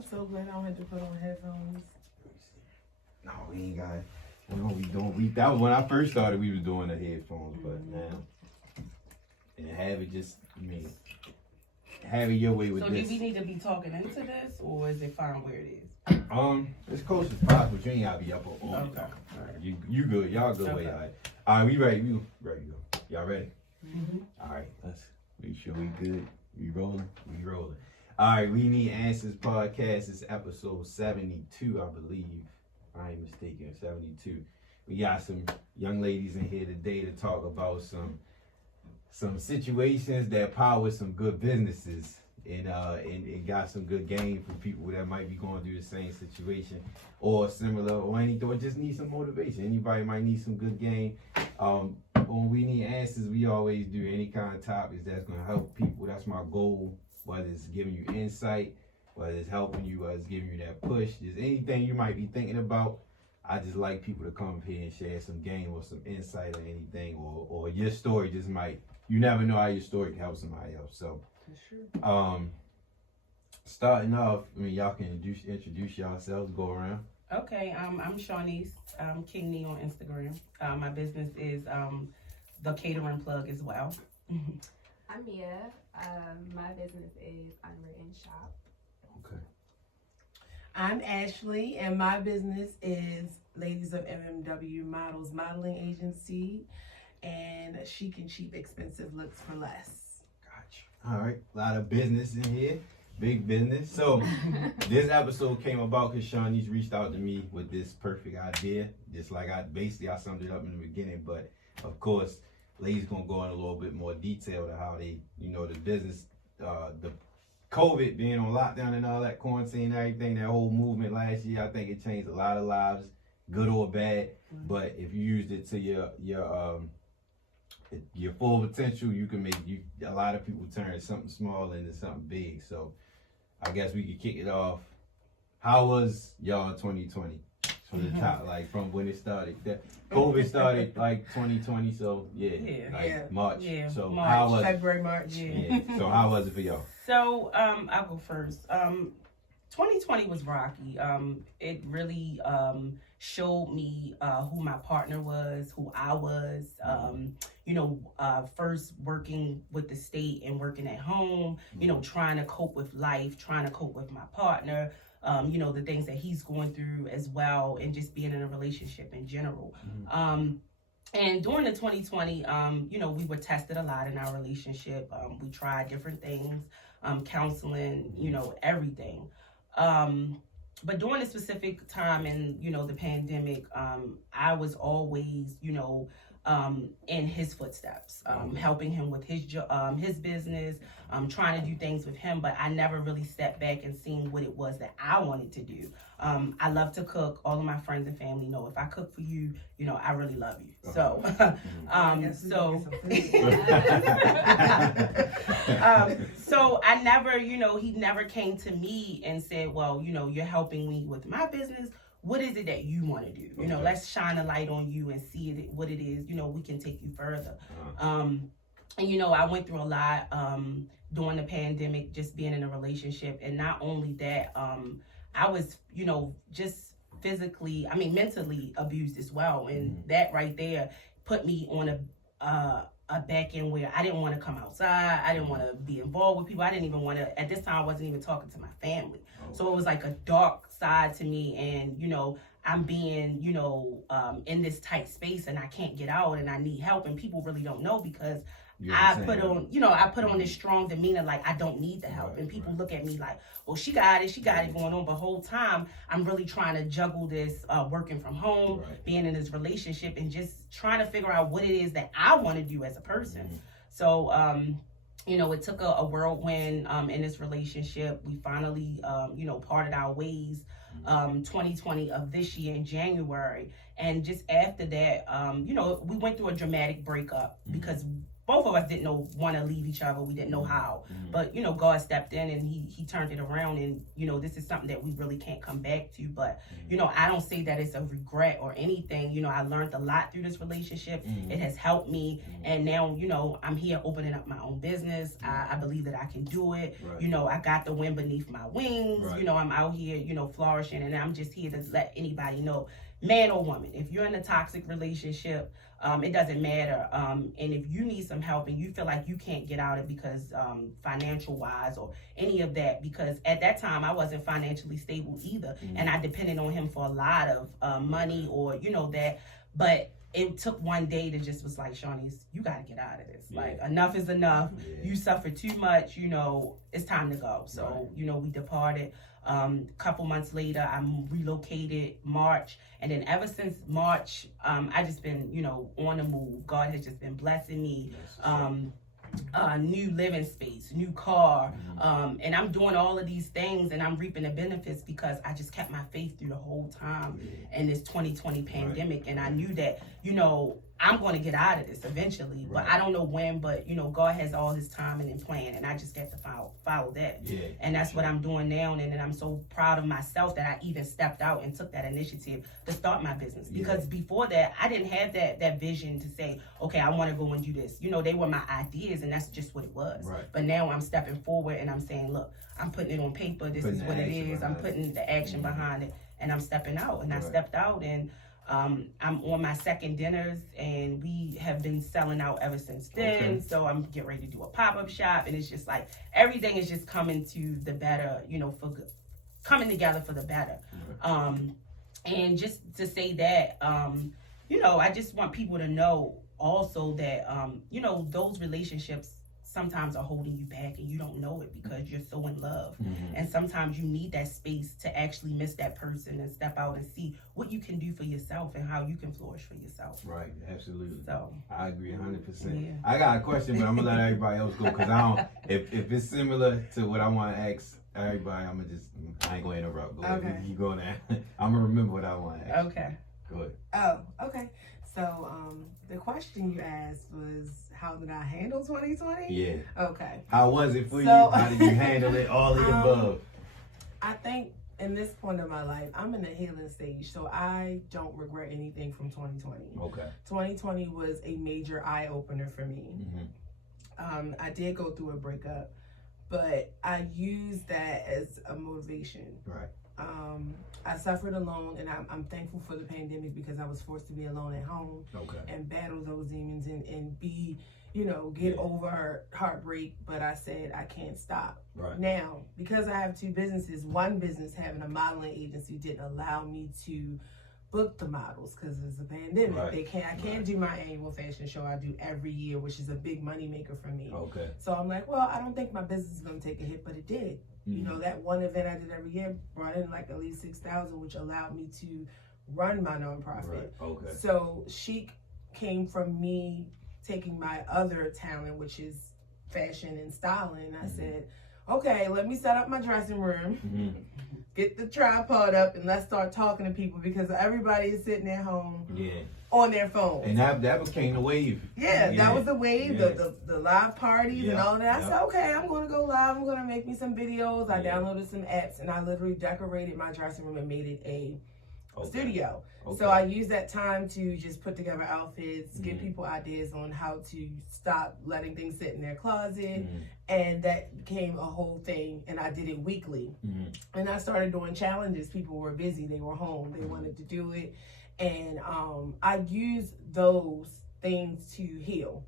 I'm so glad I don't have to put on headphones. No, we ain't got it. That was when I first started, we was doing the headphones, but now, and have it just, have it your way with So this. do we need to be talking into this, or is it fine where it is? As close as possible, but you ain't gotta be up on it. Okay. All right. You good, y'all good way, alright. Alright, we ready to go. Y'all ready? Alright, let's make sure we good. We rolling? We rolling. Alright, We Need Answers podcast is episode 72, I believe. If I ain't mistaken, 72. We got some young ladies in here today to talk about some situations that power some good businesses and got some good game for people that might be going through the same situation or similar or anything, or just need some motivation. Anybody might need some good game. When We Need Answers, we always do any kind of topics that's going to help people. That's my goal, whether it's giving you insight, whether it's helping you, whether it's giving you that push, just anything you might be thinking about. I just like people to come up here and share some game or some insight or anything, or your story just might, you never know how your story can help somebody else. So, starting off, y'all can introduce yourselves, go around. Okay, I'm Shawniece, King Nee on Instagram. My business is the catering plug as well. I'm Mia. My business is Unwritten Shop. Okay. I'm Ashley, and my business is Ladies of MMW Models Modeling Agency, and chic and cheap expensive looks for less. Gotcha. All right, a lot of business in here, big business. So this episode came about because Shawniece reached out to me with this perfect idea, just like I summed it up in the beginning. But of course, ladies gonna go in a little bit more detail to how they, the business, the COVID being on lockdown and all that, quarantine and everything, that whole movement last year, I think it changed a lot of lives, good or bad. But if you used it to your full potential, you can make a lot of people turn something small into something big. So I guess we could kick it off. How was y'all 2020? From the top, like from when it started. COVID started like 2020, so March. Yeah, so March. how was February, March. So how was it for y'all? So I'll go first. 2020 was rocky. It really showed me who my partner was, who I was. First working with the state and working at home. Trying to cope with life, trying to cope with my partner. The things that he's going through as well, and just being in a relationship in general. And during the 2020, we were tested a lot in our relationship. We tried different things, counseling, everything. But during a specific time in, the pandemic, I was always, in his footsteps, helping him with his business, trying to do things with him, but I never really stepped back and seen what it was that I wanted to do. I love to cook. All of my friends and family know if I cook for you, I really love you. So, so I never, he never came to me and said, well, you're helping me with my business. What is it that you want to do? Let's shine a light on you and see what it is. We can take you further. And I went through a lot during the pandemic, just being in a relationship. And not only that, I was, just mentally abused as well. And that right there put me on a back end where I didn't want to come outside. I didn't want to be involved with people. I didn't even want to, at this time, I wasn't even talking to my family. So it was like a dark side to me. And, I'm being, in this tight space and I can't get out and I need help. And people really don't know because I put on this strong demeanor, like I don't need the help. And people look at me like, well, she got it going on. But whole time I'm really trying to juggle this, working from home, being in this relationship and just trying to figure out what it is that I want to do as a person. So, it took a whirlwind in this relationship. We finally, parted our ways 2020 of this year in January. And just after that, we went through a dramatic breakup because both of us didn't want to leave each other. We didn't know how, but God stepped in and he turned it around, and this is something that we really can't come back to. But I don't say that it's a regret or anything. I learned a lot through this relationship. It has helped me, and now I'm here opening up my own business. I believe that I can do it. Right. I got the wind beneath my wings. Right. I'm out here flourishing, and I'm just here to let anybody know, man or woman, if you're in a toxic relationship, it doesn't matter. And if you need some help and you feel like you can't get out of it because financial wise or any of that, because at that time I wasn't financially stable either, and I depended on him for a lot of money or that. But it took one day to just was like, Shawniece, you got to get out of this. Like, enough is enough. You suffer too much. It's time to go. So we departed. Couple months later, I relocated March, and then ever since March, I just been on the move. God has just been blessing me. New living space, new car, and I'm doing all of these things, and I'm reaping the benefits because I just kept my faith through the whole time in this 2020 pandemic, and I knew that I'm going to get out of this eventually, but I don't know when. But God has all His time and plan, and I just got to follow that. And that's what I'm doing now, and I'm so proud of myself that I even stepped out and took that initiative to start my business. Because before that, I didn't have that vision to say, okay, I want to go and do this. They were my ideas, and that's just what it was. But now I'm stepping forward, and I'm saying, look, I'm putting it on paper. This is what it is. I'm putting the action behind it, and I'm stepping out. And I stepped out, and I'm on my second dinners, and we have been selling out ever since then. So I'm getting ready to do a pop-up shop, and it's just like everything is just coming to the better, for good, coming together for the better. And just to say that, I just want people to know also that, those relationships sometimes are holding you back, and you don't know it because you're so in love. And sometimes you need that space to actually miss that person and step out and see what you can do for yourself and how you can flourish for yourself. Right, absolutely. So I agree 100%. Yeah. I got a question, but I'm gonna let everybody else go because I don't. If it's similar to what I want to ask everybody, I ain't gonna interrupt. Go ahead, you go now. I'm gonna remember what I want to ask. Okay. Go ahead. Oh, okay. So the question you asked was, how did I handle 2020? Yeah. Okay. How was it for you? How did you handle it? All the above. I think in this point of my life, I'm in a healing stage, so I don't regret anything from 2020. Okay. 2020 was a major eye opener for me. I did go through a breakup, but I used that as a motivation. Right. I suffered alone, and I'm thankful for the pandemic because I was forced to be alone at home and battle those demons and be, get over heartbreak. But I said, I can't stop. Right. Now, because I have two businesses, one business having a modeling agency didn't allow me to book the models because it's a pandemic. Right. I can't do my annual fashion show I do every year, which is a big money maker for me. Okay. So I'm like, well, I don't think my business is going to take a hit, but it did. That one event I did every year brought in like at least $6,000, which allowed me to run my nonprofit. Right. Okay. So Chic came from me taking my other talent, which is fashion and styling. I said, okay, let me set up my dressing room, get the tripod up, and let's start talking to people because everybody is sitting at home on their phones. And that became the wave. Yeah, that was the wave, the live parties and all that. I said, okay, I'm going to go live. I'm going to make me some videos. I downloaded some apps, and I literally decorated my dressing room and made it a studio. So I used that time to just put together outfits, give people ideas on how to stop letting things sit in their closet. And that became a whole thing. And I did it weekly. And I started doing challenges. People were busy. They were home. They wanted to do it. And I use those things to heal.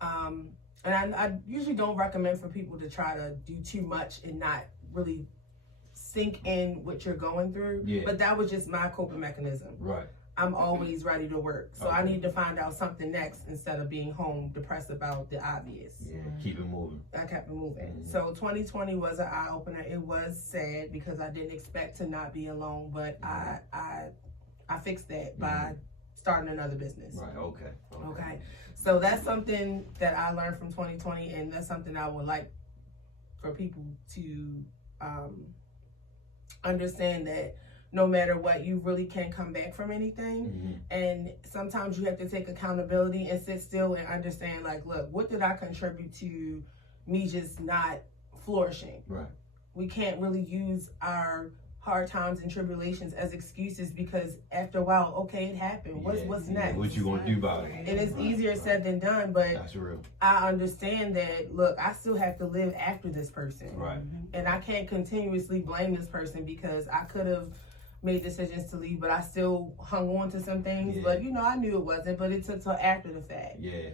And I usually don't recommend for people to try to do too much and not really sink in what you're going through. But that was just my coping mechanism. Right. I'm always ready to work. So I need to find out something next instead of being home depressed about the obvious. Yeah, keep it moving. I kept it moving. So 2020 was an eye opener. It was sad because I didn't expect to not be alone, but I fixed that by starting another business. Right, okay. So that's something that I learned from 2020, and that's something I would like for people to understand, that no matter what, you really can't come back from anything. And sometimes you have to take accountability and sit still and understand, like, look, what did I contribute to me just not flourishing? Right. We can't really use our hard times and tribulations as excuses, because after a while, okay, it happened. What's next? What you gonna do about it? And it's easier said than done, but That's real. I understand that, look, I still have to live after this person. Right. And I can't continuously blame this person, because I could have made decisions to leave, but I still hung on to some things. But, you know, I knew it wasn't, but it took till after the fact. Yeah.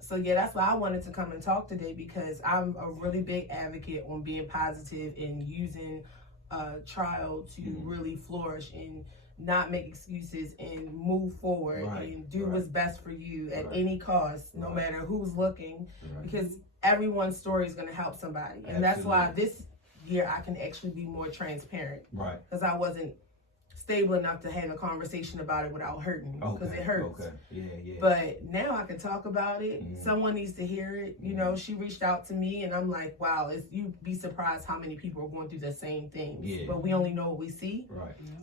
So, yeah, that's why I wanted to come and talk today, because I'm a really big advocate on being positive and using trial to really flourish and not make excuses and move forward and do what's best for you at any cost, no matter who's looking, because everyone's story is going to help somebody. And that's why this year I can actually be more transparent, because I wasn't stable enough to have a conversation about it without hurting, because it hurts. But now I can talk about it. Someone needs to hear it. You know, she reached out to me, and I'm like, wow, you'd be surprised how many people are going through the same things. But we only know what we see.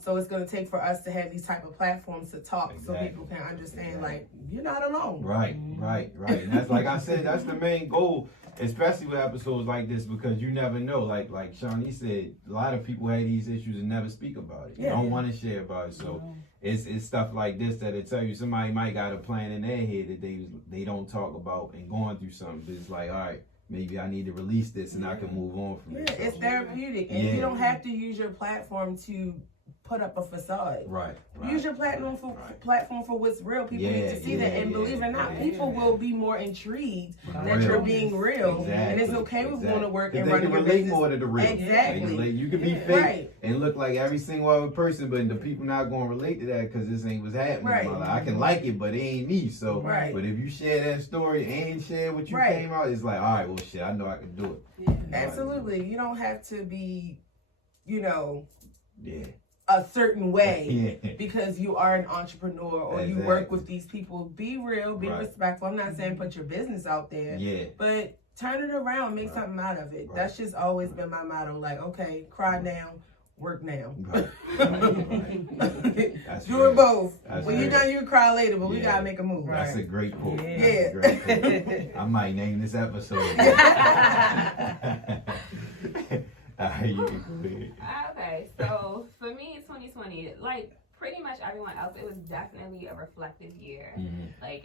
So it's going to take for us to have these type of platforms to talk, so people can understand, like, you're not alone. Right. And that's, like I said, that's the main goal, especially with episodes like this, because you never know. Like Shawniece said, a lot of people have these issues and never speak about it. They don't want to share about it. So it's stuff like this that'll tell you somebody might got a plan in their head that they don't talk about and going through something. But it's like, all right, maybe I need to release this and I can move on from it. It's therapeutic, and you don't have to use your platform to put up a facade. Use your platform for what's real. People need to see that, and believe it or not, people will be more intrigued that you're being real, and it's okay with going to work and running your business. More to the real. Exactly. You can be fake and look like every single other person, but the people not going to relate to that because this ain't what's happening. I can like it, but it ain't me. So, but if you share that story and share what you came out, it's like, all right, well, shit, I know I can do it. Absolutely. You don't have to be, you know, a certain way because you are an entrepreneur or you work with these people. Be real, be respectful. I'm not saying put your business out there, but turn it around, make something out of it. That's just always been my motto. Like, okay, cry now, work now. Do it both. When you're done, you can cry later, but we gotta make a move. That's a great quote. I might name this episode. Okay, so for me, 2020, like pretty much everyone else, it was definitely a reflective year. Like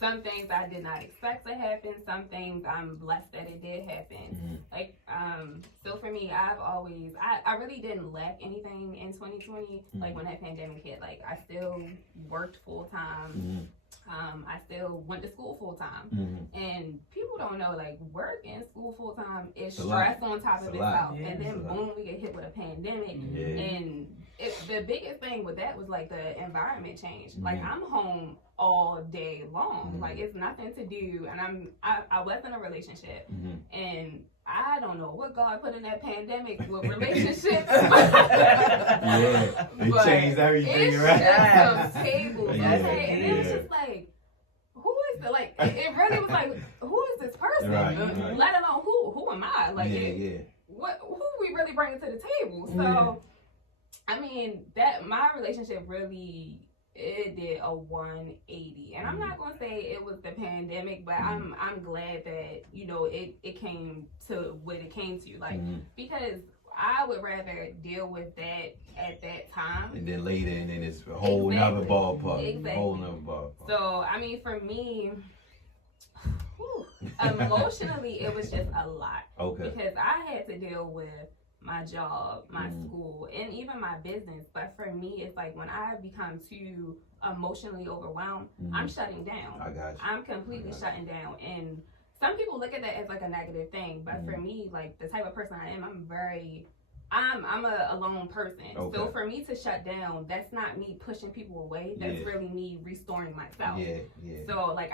some things I did not expect to happen. Some things I'm blessed that it did happen. Like, so for me, I really didn't lack anything in 2020. Like when that pandemic hit, like I still worked full time. I still went to school full time, and people don't know, like, work and school full time is stress on top of itself, and then boom, we get hit with a pandemic, and the biggest thing with that was like the environment change. Like I'm home all day long, like it's nothing to do, and I was in a relationship, and I don't know what God put in that pandemic with relationships. It changed everything, right? Some tables, okay? And it was just like, who is the, like, it really was like, who is this person? Let alone who am I? Like, who we really bringing to the table? So, I mean, my relationship really, it did a 180, and I'm not gonna say it was the pandemic, but I'm glad that, you know, it came to what it came to, like, because I would rather deal with that at that time, and then later, and then it's a whole nother ballpark. So I mean, for me, emotionally, it was just a lot. Because I had to deal with my job, my school, and even my business. But for me, it's like when I become too emotionally overwhelmed, I'm shutting down. I got you. I'm completely shutting down. And some people look at that as like a negative thing, but for me, like the type of person I am, I'm a alone person. So for me to shut down, that's not me pushing people away. That's really me restoring myself. So like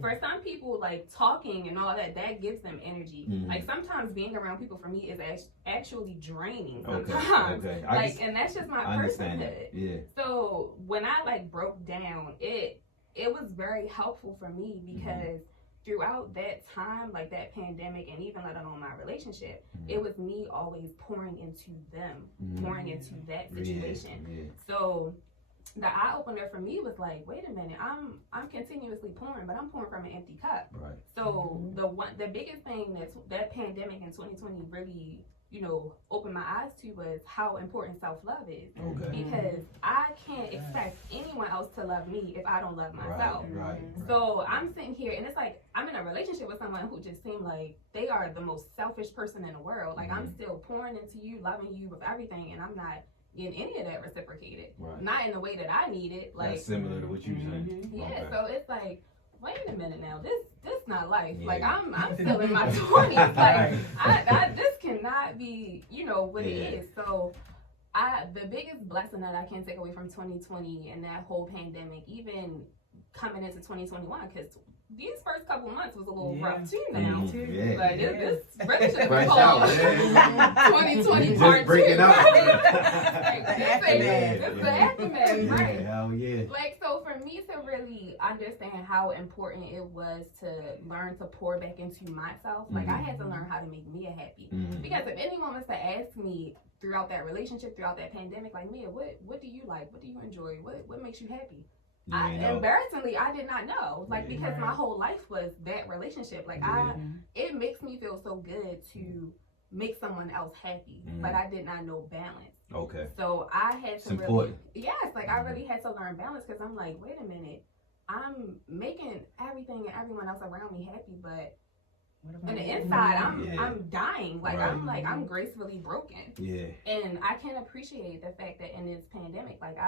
for some people, like talking and all that gives them energy. Like sometimes being around people for me is actually draining sometimes. Like, and that's just my personhood. So when I like broke down, it was very helpful for me because throughout that time, like that pandemic, and even let alone my relationship, it was me always pouring into them, pouring into that situation. So the eye opener for me was like, wait a minute, I'm continuously pouring, but I'm pouring from an empty cup. Right. So the biggest thing that pandemic in 2020 really, you know, opened my eyes to was how important self-love is. Okay. Because I can't expect anyone else to love me if I don't love myself. Right. So I'm sitting here and it's like I'm in a relationship with someone who just seemed like they are the most selfish person in the world. Like I'm still pouring into you, loving you with everything, and I'm not getting any of that reciprocated. Right. Not in the way that I need it. Like that's similar to what you saying. yeah, Okay. so it's like, wait a minute now, this not life. Yeah. Like I'm still in my 20s. Like I this cannot be, you know, what it is. So the biggest blessing that I can take away from 2020 and that whole pandemic, even coming into 2021, because these first couple months was a little rough too now. But this relationship was called 2020 part 2. Breaking up. It's the aftermath, right? Hell yeah. Like, so for me to really understand how important it was to learn to pour back into myself, like I had to learn how to make Mia happy. Because if anyone was to ask me throughout that relationship, throughout that pandemic, like, Mia, what do you like? What do you enjoy? What makes you happy? Embarrassingly, I did not know, like, because my whole life was that relationship. Like, it makes me feel so good to make someone else happy, but I did not know balance. Okay. So I had to important. I really had to learn balance, because I'm like, wait a minute, I'm making everything and everyone else around me happy, but on the inside, I'm dying. Like I'm gracefully broken. Yeah. And I can appreciate the fact that in this pandemic, like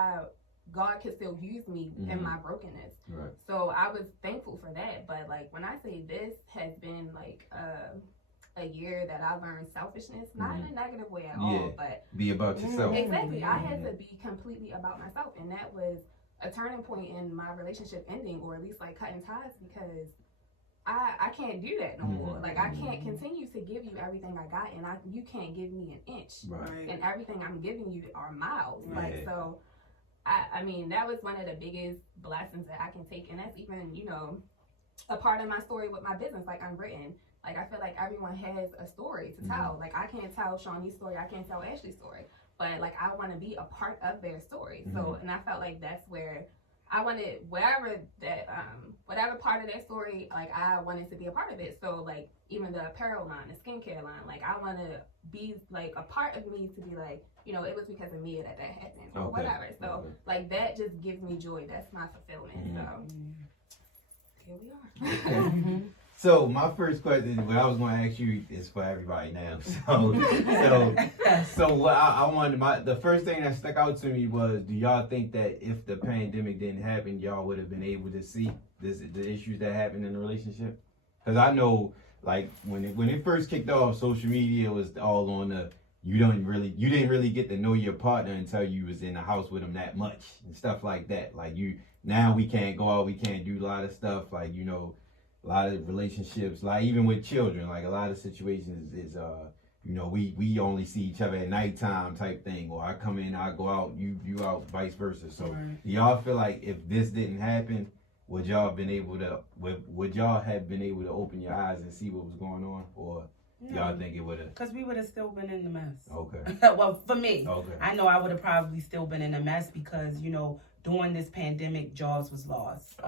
God can still use me in my brokenness. Right. So I was thankful for that. But like when I say this has been like a year that I learned selfishness, not in a negative way at all, but be about yourself. Exactly. I had to be completely about myself, and that was a turning point in my relationship ending, or at least like cutting ties, because I can't do that no more. Like I can't continue to give you everything I got, and you can't give me an inch. Right. And everything I'm giving you are miles. Like so. I mean, that was one of the biggest blessings that I can take. And that's even, you know, a part of my story with my business, like Unwritten. Like, I feel like everyone has a story to tell. Like, I can't tell Shawniece's story. I can't tell Ashley's story. But, like, I want to be a part of their story. So, and I felt like that's where I wanted, whatever part of that story, like, I wanted to be a part of it. So, like, even the apparel line, the skincare line, like, I want to be, like, a part of me to be like, you know, it was because of me that happened, or whatever. So, like, that just gives me joy. That's my fulfillment. So, here we are. So, my first question, what I was going to ask you is for everybody now. So what I wanted, the first thing that stuck out to me was, do y'all think that if the pandemic didn't happen, y'all would have been able to see the issues that happened in the relationship? Because I know, like, when it first kicked off, social media was all on the, you didn't really get to know your partner until you was in the house with them that much and stuff like that. Like now we can't go out, we can't do a lot of stuff, like, you know, a lot of relationships, like even with children, like a lot of situations is, you know, we only see each other at nighttime type thing, or I come in, I go out, you out, vice versa. So do y'all feel like if this didn't happen, would y'all have been able to open your eyes and see what was going on, or y'all think it would have? Because we would have still been in the mess. Okay. Well, for me, I know I would have probably still been in a mess, because, you know, during this pandemic, jobs was lost.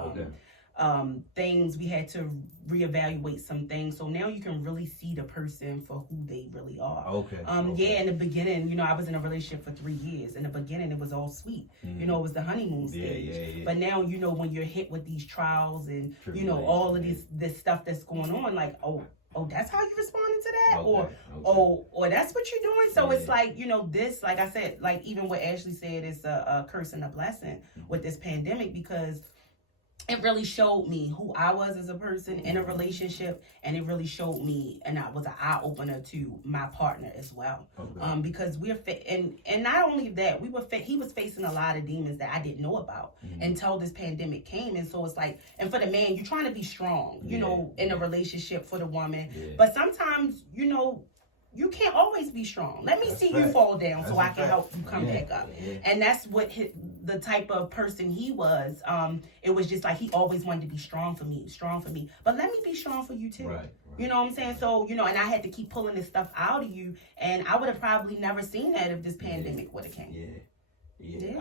Things, we had to reevaluate some things. So now you can really see the person for who they really are. Yeah, in the beginning, you know, I was in a relationship for 3 years. In the beginning, it was all sweet. You know, it was the honeymoon stage. But now, you know, when you're hit with these trials and, you know, all of this stuff that's going on, like, oh, that's how you responded to that? Or that's what you're doing? So it's like, you know, this, like I said, like even what Ashley said, is a curse and a blessing with this pandemic, because it really showed me who I was as a person in a relationship, and it really showed me, and I was an eye opener to my partner as well. Because and not only that, he was facing a lot of demons that I didn't know about until this pandemic came. And so it's like, and for the man, you're trying to be strong, you know, in a relationship for the woman, but sometimes, you know, you can't always be strong. Let me see you fall down so I can help you come back up. And that's what the type of person he was, it was just like he always wanted to be strong for me. But let me be strong for you too. Right. You know what I'm saying? So, and I had to keep pulling this stuff out of you, and I would have probably never seen that if this pandemic would have came. Yeah.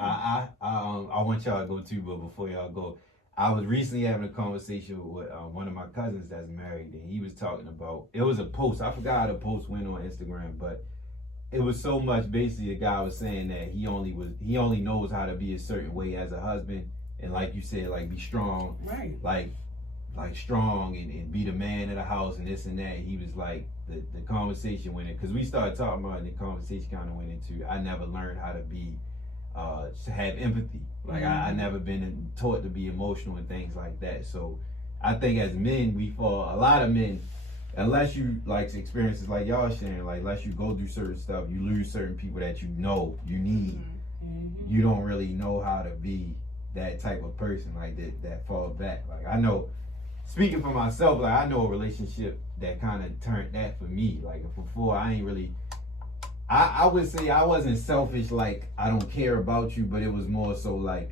I want y'all to go too, but before y'all go, I was recently having a conversation with one of my cousins that's married, and he was talking about, it was a post. I forgot how the post went on Instagram, but it was so much. Basically, the guy was saying that he only knows how to be a certain way as a husband, and like you said, like be strong, right? Like strong and be the man of the house and this and that. He was like, the conversation went in, because we started talking about it, and the conversation kind of went into, I never learned how to be to have empathy. Like I never been taught to be emotional and things like that. So I think as men, a lot of men, unless you like experiences like y'all sharing, like unless you go through certain stuff, you lose certain people that you know you need. You don't really know how to be that type of person like that fall back. Like I know, speaking for myself, like I know a relationship that kind of turned that for me. Like before, I ain't really, I would say I wasn't selfish, like I don't care about you, but it was more so like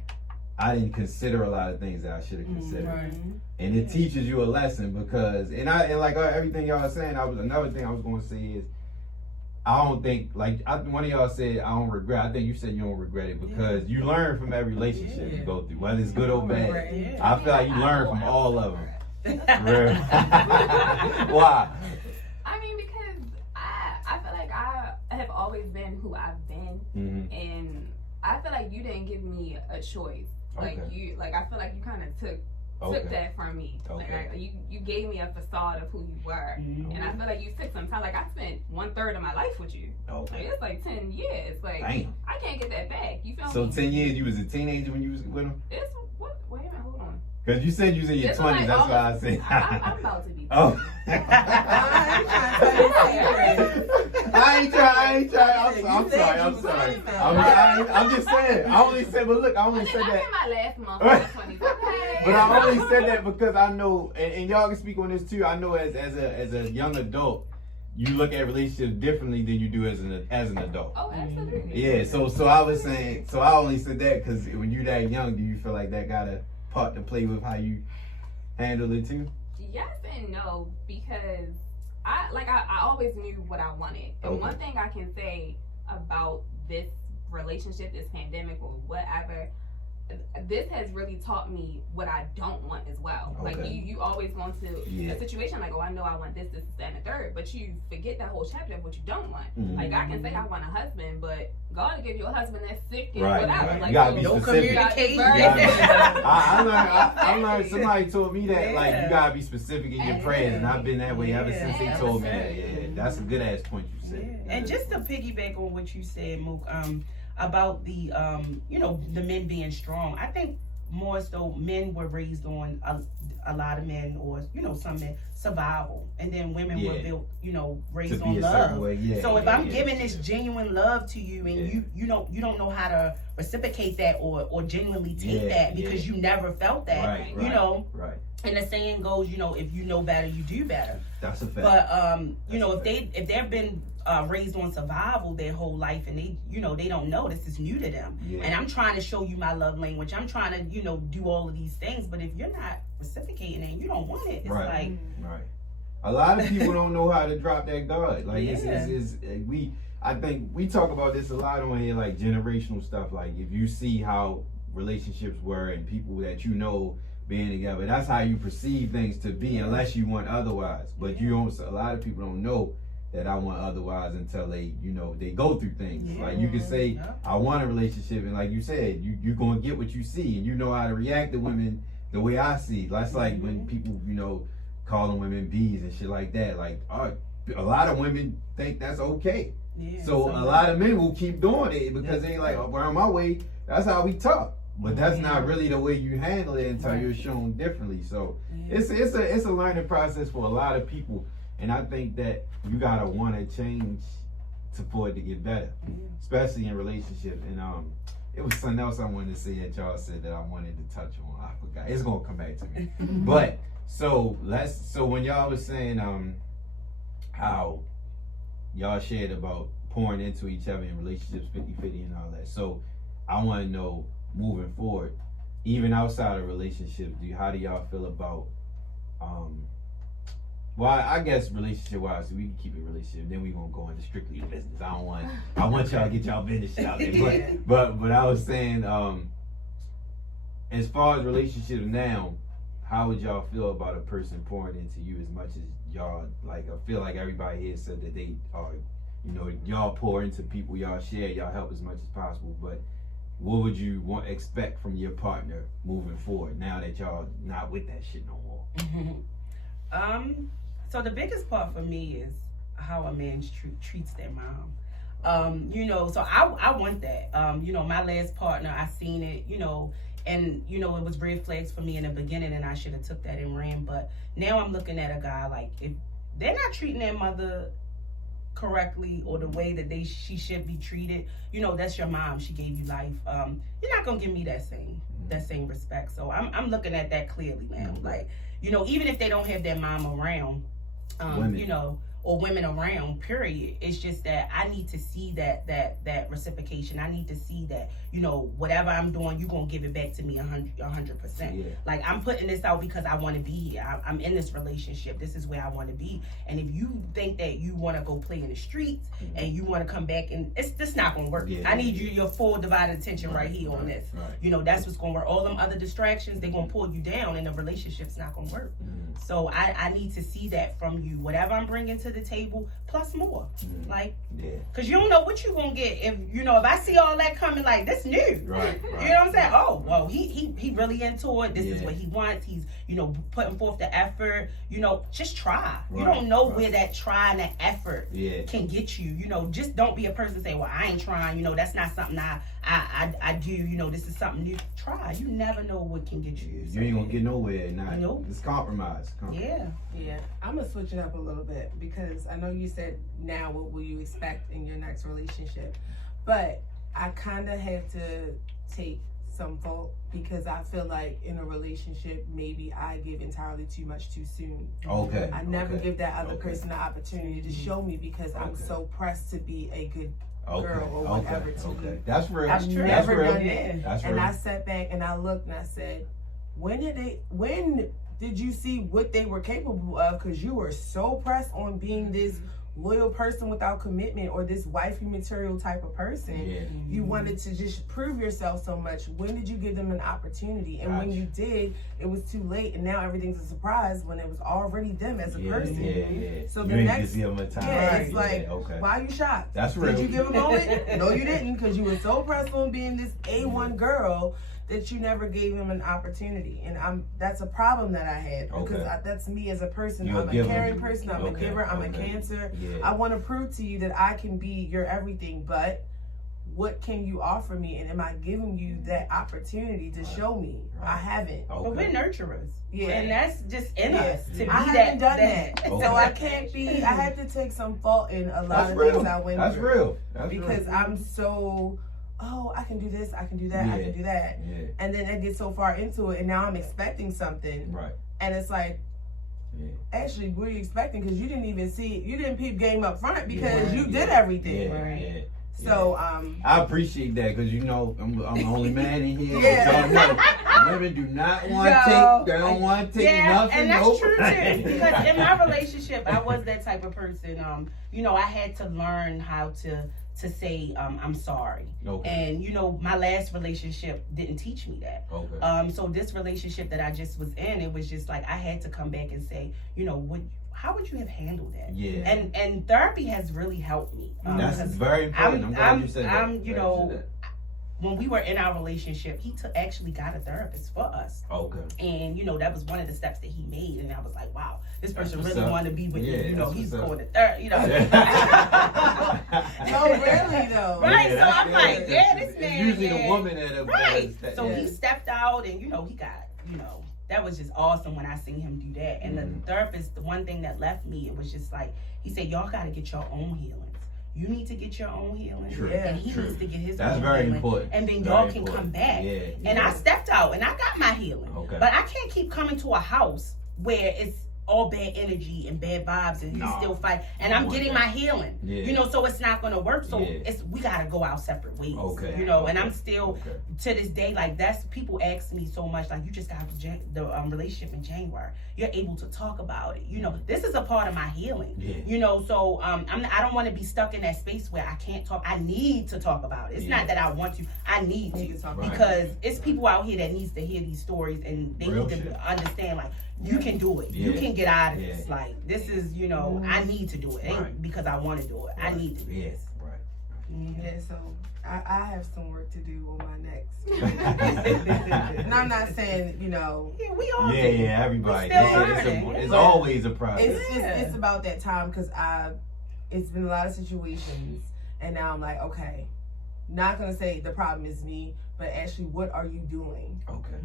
I didn't consider a lot of things that I should have considered. Right. And it teaches you a lesson, because and like everything y'all are saying, another thing I was going to say is, I don't think, one of y'all said I don't regret. I think you said you don't regret it, because you learn from every relationship you go through, whether it's good or bad. I feel like you learn from all of them. Why? I mean, because I feel like I have always been who I've been, and I feel like you didn't give me a choice. Like I feel like you kind of took that from me. Like you gave me a facade of who you were, and I feel like you took some time. Like I spent 1/3 of my life with you. Like, it's like 10 years. Like damn. I can't get that back. You feel me? So 10 years, you was a teenager when you was with him? It's what? Wait a minute, hold on. Because you said you was in your 20s, like that's why I said. I'm about to be. Oh. I ain't trying. I'm sorry. I'm just saying. I only said, but look, I only said that. I'm in my last month of 20s. Okay. But I only said that because I know, and y'all can speak on this too. I know as a young adult, you look at relationships differently than you do as an adult. Oh, absolutely. Yeah. So I was saying. So I only said that because when you're that young, do you feel like that got a part to play with how you handle it too? Yes and no, because I always knew what I wanted. And one thing I can say about this relationship, this pandemic or whatever, this has really taught me what I don't want as well. Like you always go into a situation like, oh, I know I want this, that, and the third, but you forget that whole chapter of what you don't want. Like I can say I want a husband, but God will give you a husband that's sick and whatever. Right. Like you gotta be no specific. communication. I learned. Somebody told me that like you gotta be specific in your prayers, and I've been that way ever since they told me that. Yeah, that's a good ass point you said. And just to piggyback on what you said, Mook, about the the men being strong. I think more so men were raised on a lot of men, or some men, survival, and then women were built raised on love. So if I'm giving this genuine love to you, and you don't know how to reciprocate that or genuinely take that because you never felt that, Right. And the saying goes, if you know better, you do better. That's a fact. But if they've been raised on survival their whole life, and they don't know, this is new to them. And I'm trying to show you my love language. I'm trying to do all of these things, but if you're not reciprocating and you don't want it, it's right. A lot of people don't know how to drop that guard. Like I think we talk about this a lot on here, like generational stuff. Like if you see how relationships were and people that being together, that's how you perceive things to be, unless you want otherwise. But a lot of people don't know that I want otherwise until they go through things. Like you can say, I want a relationship, and like you said, you're gonna get what you see, and you know how to react to women the way I see. That's like when people, calling women bees and shit like that. Like a lot of women think that's okay. So a lot of men will keep doing it because they like, around my way, that's how we talk. But that's not really the way you handle it until you're shown differently. So it's a learning process for a lot of people. And I think that you gotta want to change for it to get better, especially in relationships. And it was something else I wanted to say that y'all said that I wanted to touch on. I forgot. It's gonna come back to me. But so when y'all was saying how y'all shared about pouring into each other in relationships 50-50 and all that. So I want to know, moving forward, even outside of relationships, how do y'all feel about well, I guess relationship wise, we can keep it relationship. Then we gonna go into strictly business. I want y'all to get y'all business out there. But I was saying, as far as relationships now, how would y'all feel about a person pouring into you as much as y'all like? I feel like everybody here said that they are, y'all pour into people, y'all share, y'all help as much as possible. But what would you expect from your partner moving forward now that y'all not with that shit no more? So the biggest part for me is how a man treats their mom. So I want that. My last partner, I seen it, and it was red flags for me in the beginning, and I should have took that and ran. But now I'm looking at a guy like, if they're not treating their mother correctly or the way that she should be treated, that's your mom. She gave you life. You're not gonna give me that same respect. So I'm looking at that clearly now. Like, even if they don't have their mom around, or women around, period. It's just that I need to see that reciprocation. I need to see that, whatever I'm doing, you're going to give it back to me 100%. Yeah. Like, I'm putting this out because I want to be here. I'm in this relationship. This is where I want to be. And if you think that you want to go play in the streets and you want to come back, and it's just not going to work. I need your full divided attention right here on this. Right. That's what's going to work. All them other distractions, they're going to pull you down, and the relationship's not going to work. So I need to see that from you. Whatever I'm bringing to the table, plus more. Like, because you don't know what you're going to get. If I see all that coming, like, this new. Right. You know what I'm saying? Oh, well, he really into it. This is what he wants. He's, putting forth the effort. Just try. Right. You don't know where that try and that effort can get you. Just don't be a person say, well, I ain't trying. That's not something I do. This is something new. Try. You never know what can get you. You ain't gonna get nowhere. Nope. It's compromise. Yeah. I'm gonna switch it up a little bit because I know you said now what will you expect in your next relationship, but I kind of had to take some fault because I feel like in a relationship maybe I give entirely too much too soon. Okay. I never give that other person the opportunity to show me because I'm so pressed to be a good girl or whatever to you. That's real. I've never done that. That's and real. I sat back and I looked and I said, when did you see what they were capable of? Because you were so pressed on being this loyal person without commitment or this wifey material type of person. You wanted to just prove yourself so much. When did you give them an opportunity? And when you did, it was too late, and now everything's a surprise when it was already them as a person. So the next, it's like, why are you shocked? That's real. Did you give a moment? No, you didn't, because you were so pressed on being this A1 girl that you never gave him an opportunity. And that's a problem that I had because that's me as a person. I'm a caring person, I'm a giver, I'm a Cancer. I want to prove to you that I can be your everything, but what can you offer me? And am I giving you that opportunity to show me? I haven't. But we're nurturers. And that's just in us to be I haven't done that. So I can't be, I had to take some fault in a lot of things I went through. That's real. Because I'm so, I can do this, I can do that, I can do that. And then I get so far into it, and now I'm expecting something. Right. And it's like, actually, what are you expecting? Because you didn't even see, you didn't peep game up front because you did everything. So, I appreciate that because I'm the only man in here. Women do not want to take, they don't want to take nothing. And that's true too. Because in my relationship, I was that type of person. I had to learn how to say I'm sorry. And my last relationship didn't teach me that. So this relationship that I just was in, it was just like I had to come back and say, how would you have handled that? And therapy has really helped me. That's very important. I'm glad you said that. When we were in our relationship, he actually got a therapist for us. And that was one of the steps that he made, and I was like, wow, this person really wanted to be with you. He's going to therapy. No, really though. Right. So I'm like, this man. It's usually the woman that right. So he stepped out, and he got that was just awesome when I seen him do that. And the therapist, the one thing that left me, it was just like, he said, y'all got to get your own healings. You need to get your own healing. And he needs to get his own healing. That's very important. And then y'all can come back. And I stepped out and I got my healing. But I can't keep coming to a house where all bad energy and bad vibes and you still fight. And I'm getting my healing. Yeah. You know, so it's not gonna work. So Yeah. we gotta go our separate ways. Okay. You know, Okay. and I'm still to this day, like that's people ask me so much, like you just got the relationship in January. You're able to talk about it. You know, this is a part of my healing. Yeah. You know, so I don't want to be stuck in that space where I can't talk. I need to talk about it. It's not that I want to. I need to talk because it's people out here that needs to hear these stories and they Real need to shit. understand like you can do it. You can get out of this. Yeah. Like this is, you know, I need to do it. It ain't because I want to do it. I need to do this. Yeah, so I have some work to do on my next. And I'm not saying, you know. Yeah, we all do. Yeah, everybody. Still learning. It's always a process. It's about that time because it's been a lot of situations, and now I'm like, okay, not gonna say the problem is me, but actually, what are you doing? Okay.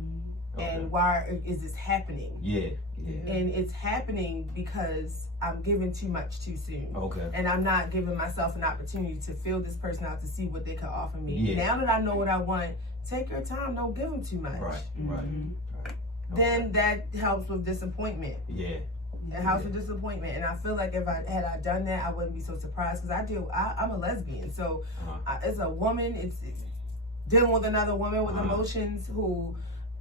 And why is this happening? Yeah. And it's happening because I'm giving too much too soon. Okay. And I'm not giving myself an opportunity to feel this person out to see what they can offer me. Yeah. Now that I know what I want, take your time. Don't give them too much. Right. Okay. Then that helps with disappointment. Yeah. It helps with disappointment. And I feel like if I had done that, I wouldn't be so surprised because I'm a lesbian. So as a woman, it's dealing with another woman with emotions who,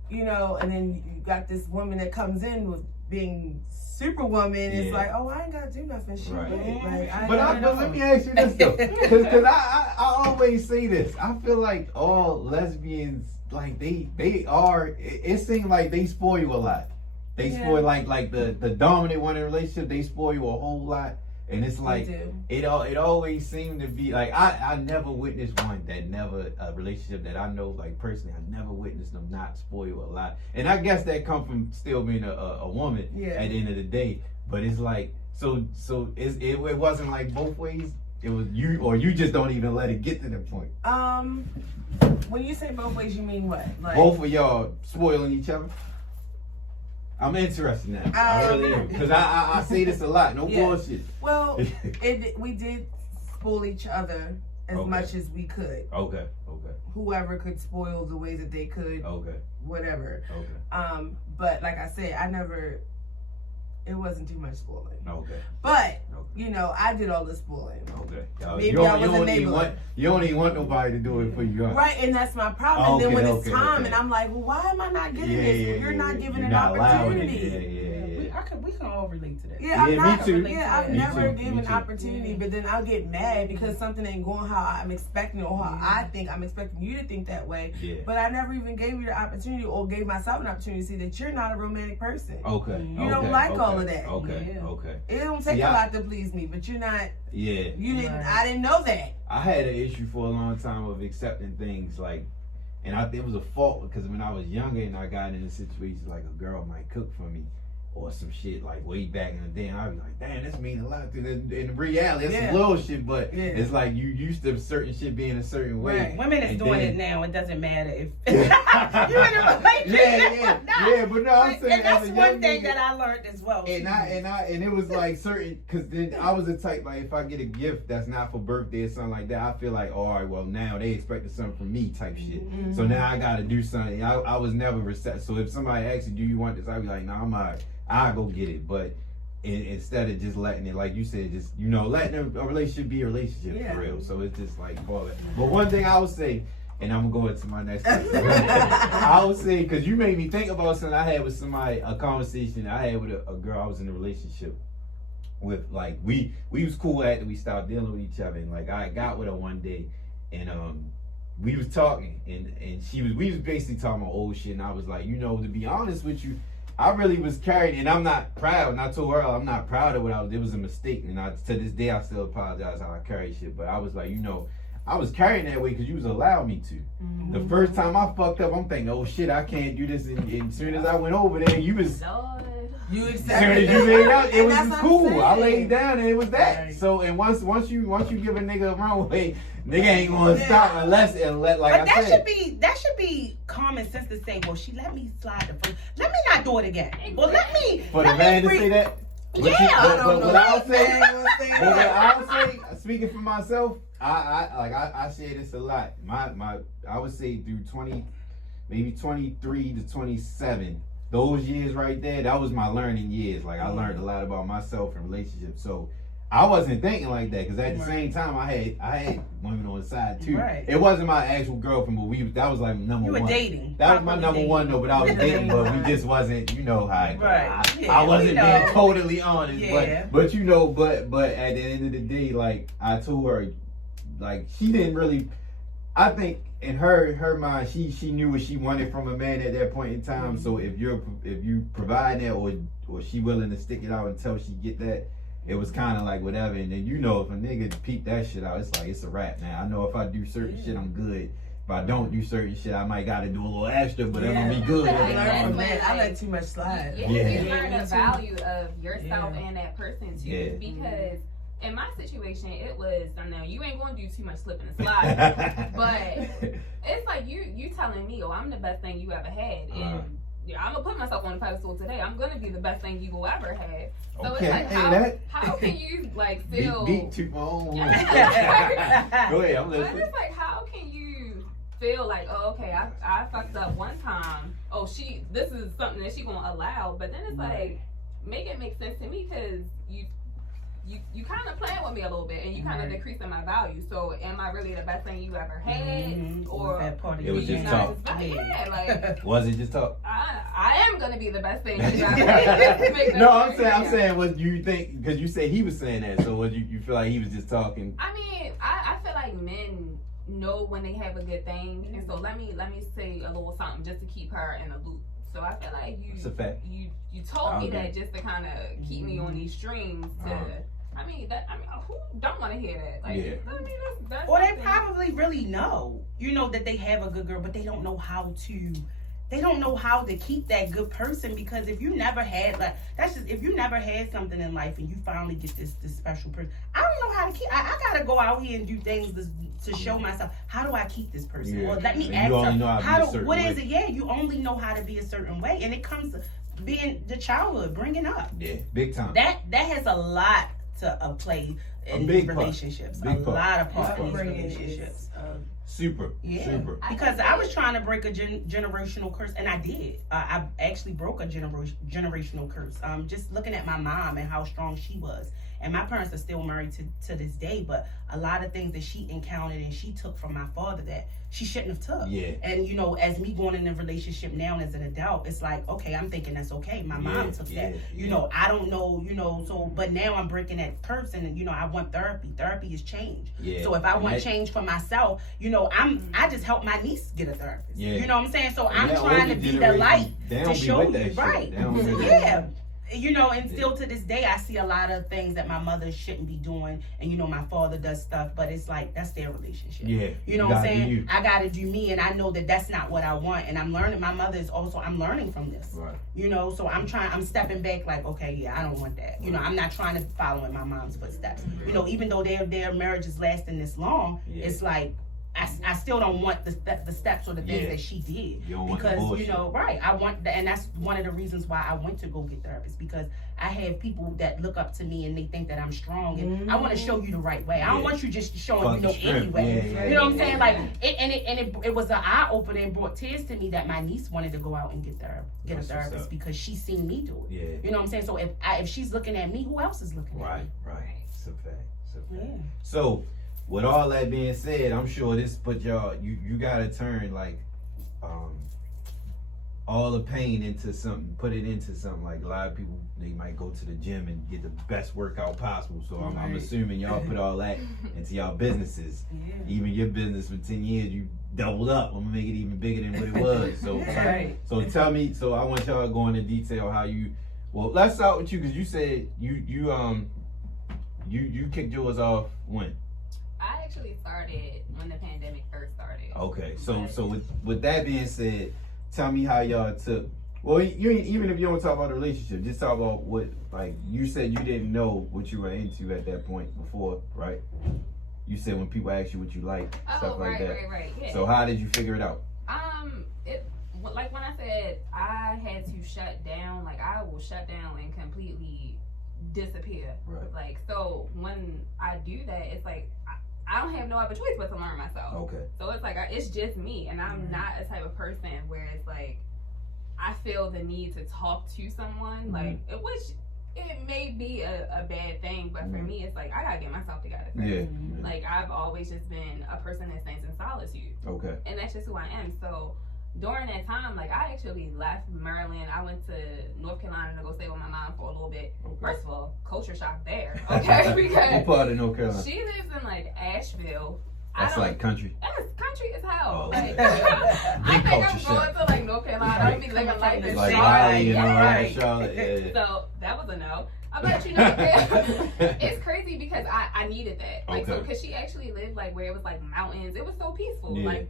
you know, and then you got this woman that comes in with being superwoman. It's like, oh, I ain't gotta do nothing. Shit. Like, but let me ask you this though, because I always say this. I feel like all lesbians, like they are. It seems like they spoil you a lot. They spoil like the dominant one in a relationship. They spoil you a whole lot. And it's like it always seemed to be like I never witnessed one that never a relationship that I know like personally I never witnessed them not spoil a lot. And I guess that come from still being a woman at the end of the day. But it's like so it wasn't like both ways. It was you or you just don't even let it get to the point. When you say both ways, you mean what? Like both of y'all spoiling each other. I'm interested in that. I really am. Because I say this a lot. No bullshit. Well, we did spoil each other as much as we could. Okay. Whoever could spoil the way that they could. Whatever. But like I said, it wasn't too much spoiling. But, you know, I did all the spoiling. Maybe I was enabling. You don't even want nobody to do it for you. Right, and that's my problem. And then when it's time and I'm like, well, why am I not getting this? You're not giving an opportunity. We can all relate to that. Me too. I've Me never too. given an opportunity, but then I'll get mad because something ain't going how I'm expecting or how I think I'm expecting you to think that way. But I never even gave you the opportunity or gave myself an opportunity to see that you're not a romantic person. You don't like all of that. It don't take a lot to please me, but you're not. I didn't know that. I had an issue for a long time of accepting things like, and it was a fault because when I was younger and I got in a situation like a girl might cook for me or some shit like way back in the day, and I'd be like, damn, this means a lot to this. In reality, it's some little shit, but it's like you used to certain shit being a certain way. Women is doing it now. It doesn't matter if you're in a relationship. But no, I'm saying and that's as a one young thing nigga, that I learned as well. And it was like certain, because then I was the type like if I get a gift that's not for birthday or something like that, I feel like, all right, well now they expected something from me type shit. So now I gotta do something. I was never receptive. So if somebody asks you, do you want this? I'd be like, no, I'm alright. I'll go get it. But instead of just letting it, like you said, just, you know, letting a relationship be a relationship for real. So it's just like all that. But one thing I would say, and I'm going to go into my next question. I would say, because you made me think about something I had with somebody, a conversation I had with a girl I was in a relationship with. Like, we was cool after we stopped dealing with each other. And like, I got with her one day, and we was talking, and we was basically talking about old shit, and I was like, you know, to be honest with you, I really was carried, and I'm not proud. And I told her I'm not proud of what I was. It was a mistake, and to this day I still apologize how I carry shit. But I was like, you know, I was carrying that way because you was allowed me to. The first time I fucked up, I'm thinking, oh shit, I can't do this. And as soon as I went over there, you was. You accepted it. You laid out, it was just cool. I saying. laid down and it was that. Right. So and once you give a nigga a runway, nigga ain't gonna stop unless like but I said. That should be common sense to say, well, she let me slide the first. Let me not do it again. Well, let me. For the man to say that. But what I'll say, speaking for myself, I say this a lot. I would say through 23 to 27. those years right there, that was my learning years. Like, I learned a lot about myself and relationships. So I wasn't thinking like that, because at the same time, I had women on the side too. Right. It wasn't my actual girlfriend, but that was like number You were one. dating. That was my number one, though. But I was dating, but we just wasn't. You know how it goes. Right. I wasn't we know. being totally honest. Yeah. But you know, but at the end of the day, like, I told her, like, she didn't really. I think in her mind, she knew what she wanted from a man at that point in time. So if you provide that, or she willing to stick it out until she get that, it was kind of like whatever. And then, you know, if a nigga peep that shit out, it's like, it's a wrap now. I know if I do certain shit, I'm good. If I don't do certain shit, I might gotta do a little extra, but I'm gonna be good. I let too much slide. You learn the value of yourself and that person too, because in my situation, it was, I know you ain't gonna do too much slipping and sliding, but it's like you telling me, oh, I'm the best thing you ever had, and I'm gonna put myself on the pedestal today. I'm gonna be the best thing you will ever have. So it's like, how can you like still beat to my own? Go ahead, I'm listening. But it's like, how can you feel like, oh, okay, I fucked up one time. Oh, this is something that she gonna allow, but then it's like, make it make sense to me, because you kind of playing with me a little bit, and you kind of decreasing my value. So am I really the best thing you ever had, or it was just talk? Yeah, like, was it just talk? I am gonna be the best thing you ever had. No, I'm saying, what do you think? Because you said he was saying that, so what you feel like he was just talking? I mean, I feel like men know when they have a good thing, and so let me say a little something just to keep her in the loop. So I feel like you told me that just to kind of keep me on these streams to. I mean, who don't want to hear that? Like, I mean, that's or they probably really know, that they have a good girl, but they don't know how to. They don't know how to keep that good person, because if you never had if you never had something in life and you finally get this special person, I don't know how to keep. I gotta go out here and do things to show myself. How do I keep this person? Or let me ask her. What is it? Yeah, you only know how to be a certain way, and it comes to being the childhood, bringing up. Yeah, big time. That has a lot to play in relationships. A lot of part in relationships. Super. Because I was trying to break a generational curse, and I did. I actually broke a generational curse. Just looking at my mom and how strong she was. And my parents are still married to this day, but a lot of things that she encountered and she took from my father that she shouldn't have took. Yeah. And, as me going in a relationship now and as an adult, it's like, okay, I'm thinking that's okay. My mom took that. I don't know, so, but now I'm breaking that curse, and, I want therapy. Therapy is change. Yeah. So if I want change for myself, I just help my niece get a therapist. Yeah. You know what I'm saying? So I'm trying to be the light to show you. Right. Yeah. And still to this day, I see a lot of things that my mother shouldn't be doing. And, my father does stuff, but it's like, that's their relationship. Yeah. You know what I'm saying? I got to do me, and I know that that's not what I want. And I'm learning. My mother is also, I'm learning from this. Right. So I'm stepping back like, okay, yeah, I don't want that. Right. I'm not trying to follow in my mom's footsteps. Right. Even though their marriage is lasting this long, it's like, I still don't want the steps or the things that she did, because right. I want and that's one of the reasons why I went to go get therapists, because I have people that look up to me and they think that I'm strong, and I want to show you the right way. I don't want you just showing anyway. You know what I'm saying? Like it was an eye opener and brought tears to me that my niece wanted to go out and get a therapist because she seen me do it. Yeah. You know what I'm saying? So if she's looking at me, who else is looking at me? Right. It's a fact. Yeah. So, with all that being said, I'm sure this put y'all, you gotta turn like all the pain into something, put it into something. Like a lot of people, they might go to the gym and get the best workout possible. So I'm assuming y'all put all that into y'all businesses. Yeah. Even your business for 10 years, you doubled up. I'm gonna make it even bigger than what it was. So, so tell me, so I want y'all to go into detail how you, well, let's start with you, because you said you kicked yours off when? I actually started when the pandemic first started. Okay, so with that being said, tell me how y'all took. Well, even if you don't talk about the relationship, just talk about what, like you said, you didn't know what you were into at that point before, right? You said when people ask you what you like, stuff like that. Right. Yeah. So how did you figure it out? Like when I said I had to shut down, like I will shut down and completely disappear. Right. Like, so when I do that, it's like I don't have no other choice but to learn myself. Okay. So it's like it's just me, and I'm not a type of person where it's like I feel the need to talk to someone, like, which it may be a bad thing, but for me, it's like, I gotta get myself together first. Yeah. Like, I've always just been a person that stands in solitude. Okay. And that's just who I am. So during that time, like, I actually left Maryland. I went to North Carolina to go stay with my mom for a little bit. Okay. First of all, culture shock there, okay? Because what part of North Carolina? she lives in, like, Asheville. That's like country. That's country as hell. Oh, Like, okay. I think I'm culture going to, like, North Carolina. I'm be living life in It's like Charlotte. Raleigh and all that, Right. Charlotte. Yeah. So that was a no. But you know, it's crazy because I needed that. Like, so, because she actually lived like where it was like mountains. It was so peaceful. Yeah. Like,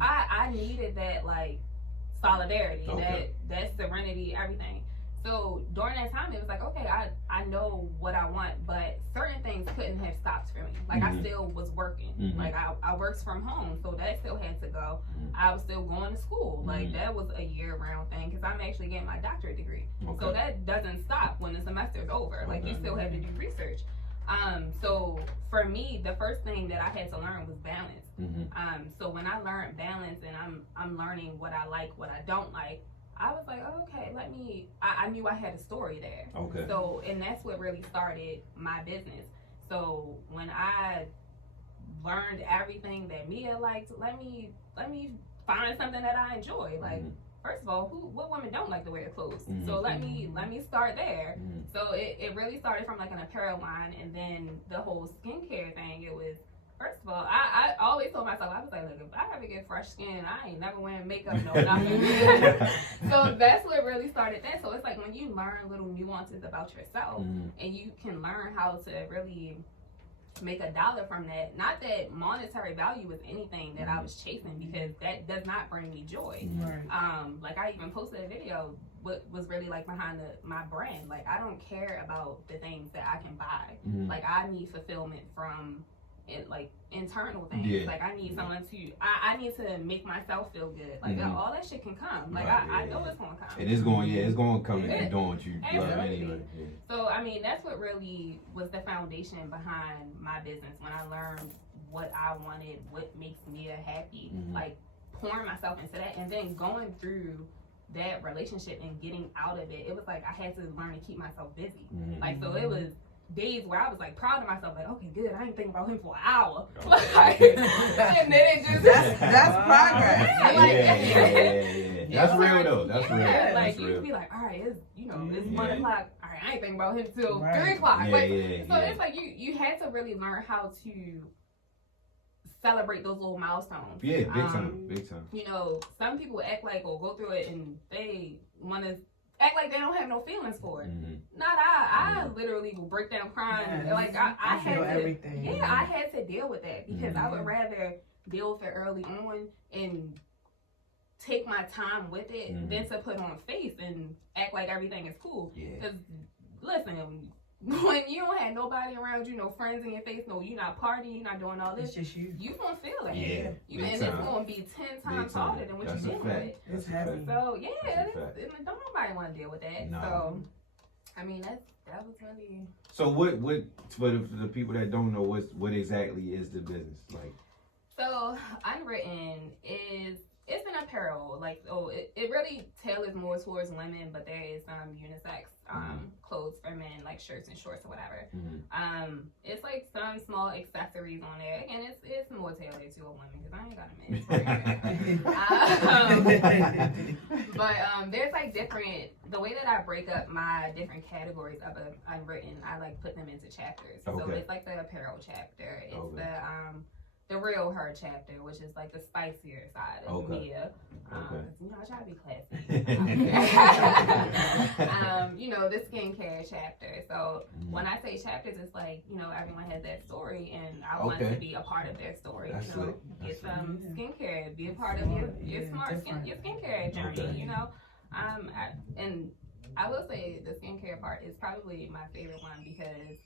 I needed that, like, solidarity, that serenity, everything. So during that time, it was like, okay, I know what I want, but certain things couldn't have stopped for me. Like, I still was working. Like, I worked from home, so that still had to go. I was still going to school. Like, that was a year-round thing, because I'm actually getting my doctorate degree. So that doesn't stop when the semester's over. Like, you still have to do research. So for me, the first thing that I had to learn was balance. So when I learned balance and I'm learning what I like, what I don't like, I was like, oh, okay, I knew I had a story there. Okay. So, and that's what really started my business. So when I learned everything that Mia liked, let me find something that I enjoy. Like, first of all, what women don't like to wear clothes? So let me start there. So it really started from like an apparel line, and then the whole skincare thing, it was, first of all, I always told myself, I was like, look, if I ever get fresh skin, I ain't never wearing makeup, no nothing. So that's what really started that. So it's like when you learn little nuances about yourself, and you can learn how to really make a dollar from that. Not that monetary value was anything that I was chasing, because that does not bring me joy. Like, I even posted a video what was really like behind my brand. Like, I don't care about the things that I can buy. Like, I need fulfillment from like internal things. Like, I need someone to I need to make myself feel good. Like, all that shit can come. Like, I know it's gonna come. And it's gonna come if you're doing what you love anyway. So I mean, that's what really was the foundation behind my business. When I learned what I wanted, what makes me happy, like pouring myself into that, and then going through that relationship and getting out of it, it was like I had to learn to keep myself busy. Like, so it was days where I was like proud of myself, like, okay, good, I ain't thinking about him for an hour. Like, and then it just that's progress. That's real though. That's real. Like, you be like, all right, it's it's 1 o'clock. All right, I ain't thinking about him till 3 o'clock. So it's like you had to really learn how to celebrate those little milestones. Yeah, big time. You know, some people act like, or go through it and they want to act like they don't have no feelings for it. Not I literally will break down crying. Like, I had to, everything. Yeah, I had to deal with that, because I would rather deal with it early on and take my time with it than to put on a face and act like everything is cool. Because listen, when you don't have nobody around you, no friends in your face, no, you're not partying, you're not doing all this, it's just you gonna feel it. And it's gonna be 10 times harder than what you're dealing with. It's heavy. So don't nobody want to deal with that. No. So I mean, that was really. So what for the people that don't know, what exactly is the business like? So Unwritten it's an apparel, like, it really tailors more towards women, but there is some unisex clothes for men, like shirts and shorts or whatever. It's like some small accessories on there. Again, it's more tailored to a woman, because I ain't got a man. But there's like different, the way that I break up my different categories of Unwritten, I like put them into chapters. So it's like the apparel chapter, it's the real her chapter, which is like the spicier side of Mia. You know, I try to be classy. You know, the skincare chapter. So when I say chapters, it's like, you know, everyone has that story, and I want to be a part of their story. You know, get some skincare, be a part of your skincare journey. You know, and I will say the skincare part is probably my favorite one, because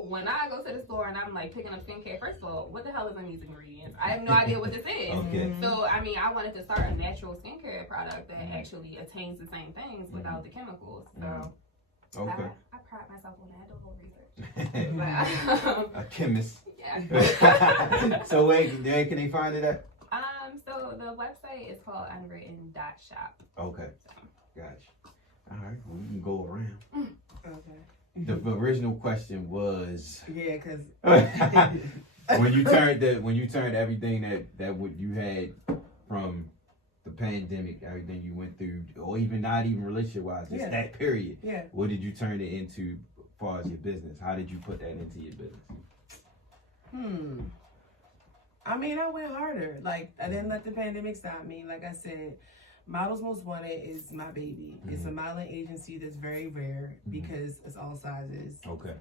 when I go to the store and I'm like picking up skincare, first of all, what the hell is in these ingredients? I have no idea what this is. So I mean, I wanted to start a natural skincare product that actually attains the same things without the chemicals. So I pride myself on that. I do a little research. A chemist. Yeah. So where can they find it at? So So the website is called unwritten.shop. Okay. Gotcha. All right. Well, we can go around. Okay. The original question was Yeah, because when you turned everything that what you had from the pandemic, everything you went through, or even not even relationship wise, just that period. Yeah. What did you turn it into as far as your business? How did you put that into your business? I mean, I went harder. Like, I didn't let the pandemic stop me. Like I said, Models Most Wanted is my baby. It's a modeling agency that's very rare because it's all sizes. Okay.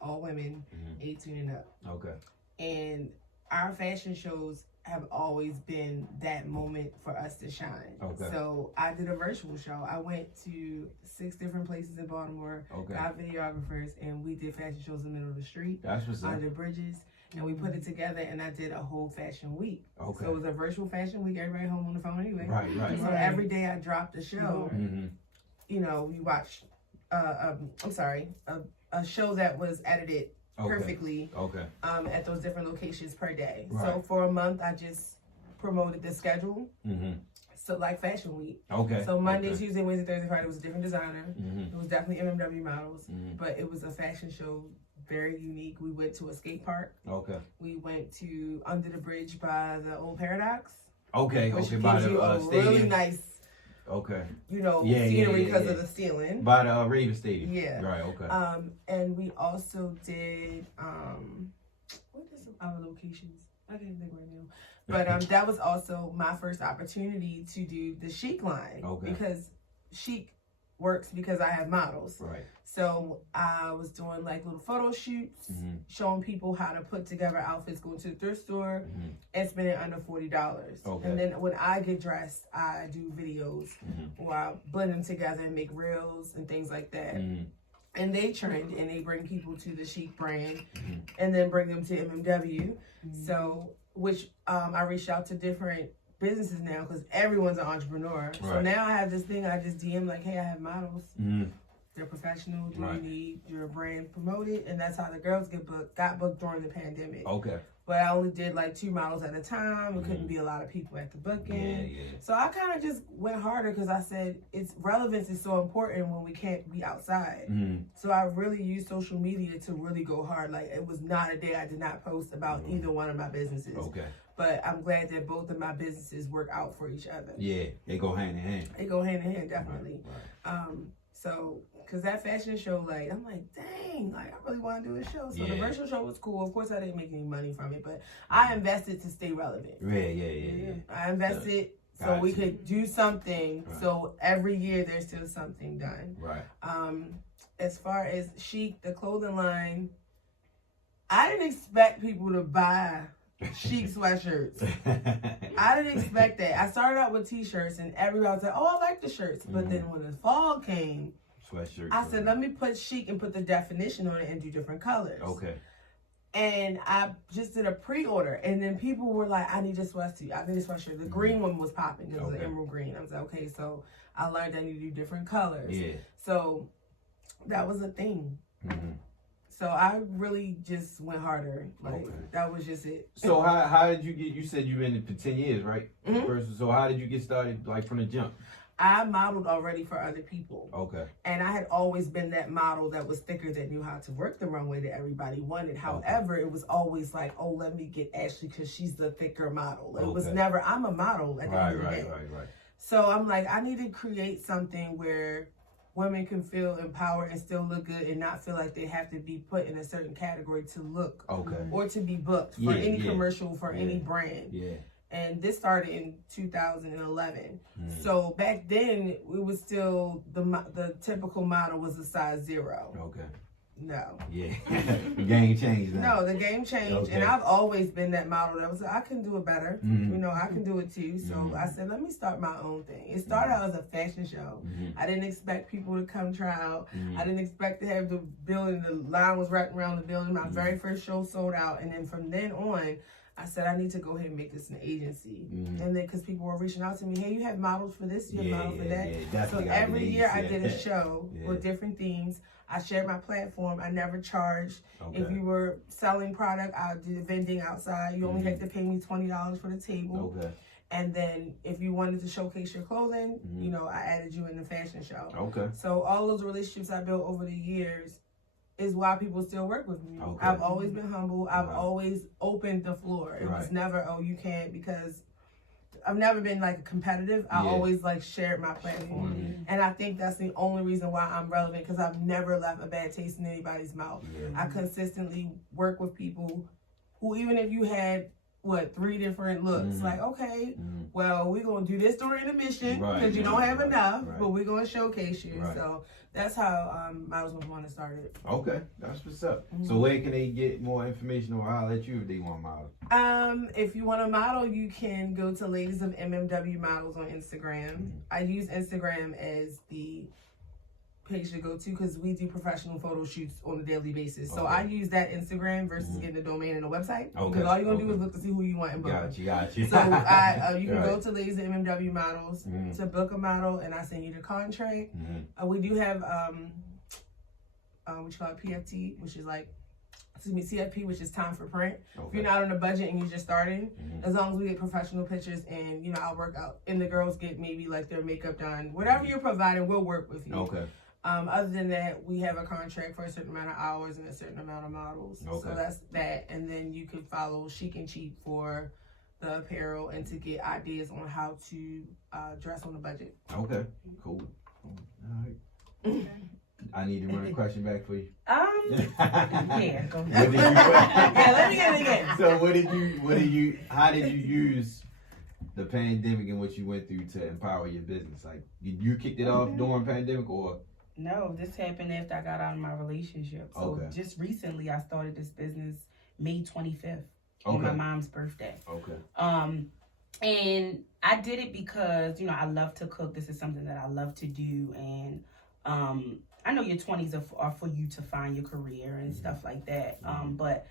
All women, 18 and up. Okay. And our fashion shows have always been that moment for us to shine. Okay. So I did a virtual show. I went to 6 different places in Baltimore, got videographers, and we did fashion shows in the middle of the street, That's what's up. under bridges, and we put it together, and I did a whole fashion week. Okay. So it was a virtual fashion week. Everybody home on the phone anyway. Right. So every day I dropped a show. Mm-hmm. You watch, a show that was edited perfectly. Okay. At those different locations per day. Right. So for a month, I just promoted the schedule. Mm-hmm. So like Fashion Week. Okay. So Monday, Tuesday, Wednesday, Thursday, Friday was a different designer. Mm-hmm. It was definitely MMW models, Mm-hmm. but it was a fashion show, very unique. We went to a skate park. Okay. We went to under the bridge by the old Paradox. Okay. Which Okay. gives By you the a stadium. really nice, Okay. scenery because of the ceiling. By the Raven Stadium. Yeah. Right. Okay. And we also did what is some other locations? I can't think right now. But that was also my first opportunity to do the Chic line. Okay. Because Chic works because I have models. Right. So I was doing like little photo shoots, showing people how to put together outfits, going to the thrift store, and spending under $40. Okay. And then when I get dressed, I do videos where I blend them together and make reels and things like that. And they trend and they bring people to the Chic brand and then bring them to MMW. So, which I reached out to different businesses now because everyone's an entrepreneur. So Right. now I have this thing I just DM like, hey, I have models. They're professional. Do you need your brand promoted? And that's how the girls got booked during the pandemic. Okay. But I only did like 2 models at a time. It couldn't be a lot of people at the booking. Yeah. So I kind of just went harder because I said relevance is so important when we can't be outside. So I really used social media to really go hard. Like it was not a day I did not post about either one of my businesses. Okay. But I'm glad that both of my businesses work out for each other. Yeah, they go hand in hand. They go hand in hand, definitely. Right. So, because that fashion show, like, I'm like, dang, like, I really want to do a show. So the virtual show was cool. Of course, I didn't make any money from it, but I invested to stay relevant. Yeah. I invested so we could do something. Right. So every year there's still something done. Right. As far as Chic, the clothing line, I didn't expect people to buy Chic sweatshirts. I didn't expect that. I started out with t-shirts and everybody was like, oh, I like the shirts. But then when the fall came, sweatshirts. I said, let me put Chic and put the definition on it and do different colors. Okay. And I just did a pre-order. And then people were like, I need a sweatshirt. I need a sweatshirt. The green one was popping. It was an emerald green. I was like, okay, so I learned I need to do different colors. Yeah. So that was a thing. So I really just went harder. Like that was just it. So how did you get? You said you've been in for 10 years, right? So how did you get started, like from the jump? I modeled already for other people. Okay. And I had always been that model that was thicker, that knew how to work the runway that everybody wanted. However, it was always like, oh, let me get Ashley because she's the thicker model. It was never, I'm a model at the end of the day. Right. So I'm like, I need to create something where women can feel empowered and still look good and not feel like they have to be put in a certain category to look or to be booked for any commercial, for any brand. Yeah. And this started in 2011. So back then, it was still, the typical model was a size 0. Okay. No. Yeah. The game changed now. No, the game changed. And I've always been that model that was like, I can do it better. You know, I can do it too. So I said, let me start my own thing. It started out as a fashion show. I didn't expect people to come try out. I didn't expect to have the building, the line was wrapped around the building. My very first show sold out. And then from then on, I said, I need to go ahead and make this an agency. And then, because people were reaching out to me, hey, you have models for this, you have models for that. So every year I did a show with different themes. I shared my platform. I never charged. If you were selling product, I did vending outside. You only had to pay me $20 for the table. And then if you wanted to showcase your clothing, you know, I added you in the fashion show. Okay. So all those relationships I built over the years is why people still work with me. Okay. I've always been humble. I've Right. always opened the floor. It was Right. never, oh, you can't, because I've never been like competitive. I Yeah. always like shared my platform. And I think that's the only reason why I'm relevant, because I've never left a bad taste in anybody's mouth. Yeah. I consistently work with people who, even if you had, 3 different looks, like, okay, well, we're going to do this during the mission because Right, you don't right, have right, enough, right. but we're going to showcase you. Right. So that's how Models Move On started. Okay, that's what's up. So where can they get more information or holler at you if they want model? If you want to model, you can go to Ladies of MMW Models on Instagram. I use Instagram as the page to go to because we do professional photo shoots on a daily basis. So I use that Instagram versus getting the domain and the website. Because all you're going to do is look to see who you want and book. Got you. So you can go to Ladies of MMW Models to book a model, and I send you the contract. We do have what you call it, PFT, which is like, CFP, which is time for print. If you're not on a budget and you're just starting, as long as we get professional pictures and, you know, I'll work out, and the girls get maybe like their makeup done, whatever you're providing, we'll work with you. Okay. Other than that, we have a contract for a certain amount of hours and a certain amount of models. Okay. So that's that. And then you can follow Chic and Cheap for the apparel and to get ideas on how to dress on a budget. Okay. Cool. All right. I need to run a question back for you. Yeah, go What ahead. did you, Yeah, let me get it again. so how did you use the pandemic and what you went through to empower your business? Like, you kicked it off during pandemic, or? No, this happened after I got out of my relationship. So just recently I started this business May 25th on my mom's birthday. Okay. And I did it because, you know, I love to cook. This is something that I love to do. And I know your 20s are for you to find your career and stuff like that. But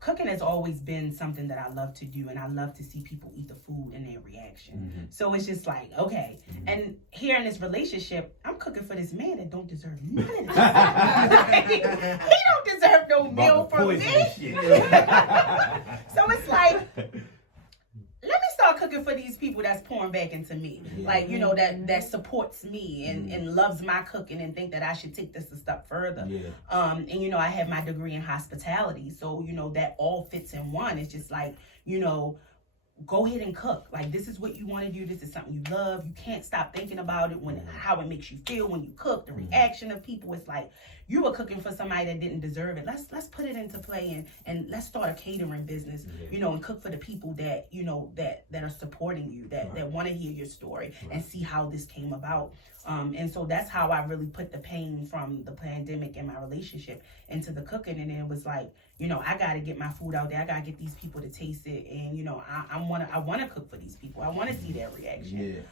cooking has always been something that I love to do, and I love to see people eat the food and their reaction. So it's just like, okay. And here in this relationship, I'm cooking for this man that don't deserve none of this. He don't deserve no meal from me. So it's like, let me start cooking for these people that's pouring back into me. Like, you know, that supports me and loves my cooking and think that I should take this a step further. And, you know, I have my degree in hospitality. So, you know, that all fits in one. It's just like, you know, go ahead and cook. Like, this is what you want to do. This is something you love. You can't stop thinking about it, how it makes you feel when you cook, the reaction of people. It's like, you were cooking for somebody that didn't deserve it. Let's put it into play and let's start a catering business, you know, and cook for the people that, you know, that are supporting you, that want to hear your story and see how this came about. And so that's how I really put the pain from the pandemic and my relationship into the cooking. And it was like, you know, I got to get my food out there. I got to get these people to taste it. And, you know, I want to cook for these people. I want to see their reaction.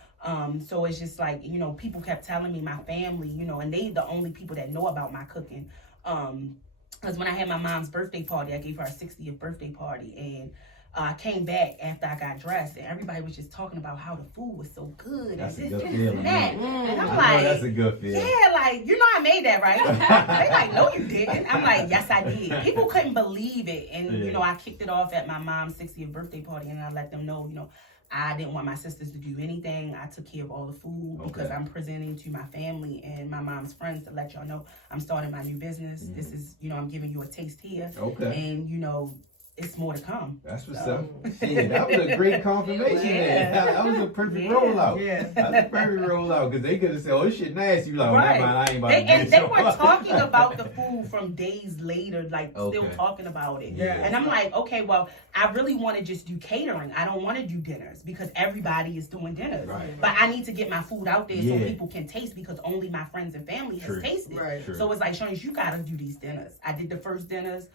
So it's just like, you know, people kept telling me, my family, you know, and they the only people that know about my cooking. Because when I had my mom's birthday party, I gave her a 60th birthday party. And I came back after I got dressed, and everybody was just talking about how the food was so good. That's and a this, good this, feeling. and that. And I'm I know like, that's a good feeling. yeah, like, you know I made that, right? They like, no, you didn't. I'm like, yes, I did. People couldn't believe it. And, you know, I kicked it off at my mom's 60th birthday party, and I let them know, you know, I didn't want my sisters to do anything. I took care of all the food because I'm presenting to my family and my mom's friends to let y'all know I'm starting my new business. This is, you know, I'm giving you a taste here. And, you know, it's more to come. That's what's up. Yeah, that was a great confirmation there. That was a perfect rollout. That was a perfect rollout, because they could have said, oh, this shit nasty. You like, oh, never mind, I ain't about to do And this. they were talking about the food from days later, like still talking about it. And I'm like, okay, well, I really want to just do catering. I don't want to do dinners because everybody is doing dinners. But I need to get my food out there so people can taste, because only my friends and family has tasted. So it's like, Shawniece, you got to do these dinners. I did the first dinners,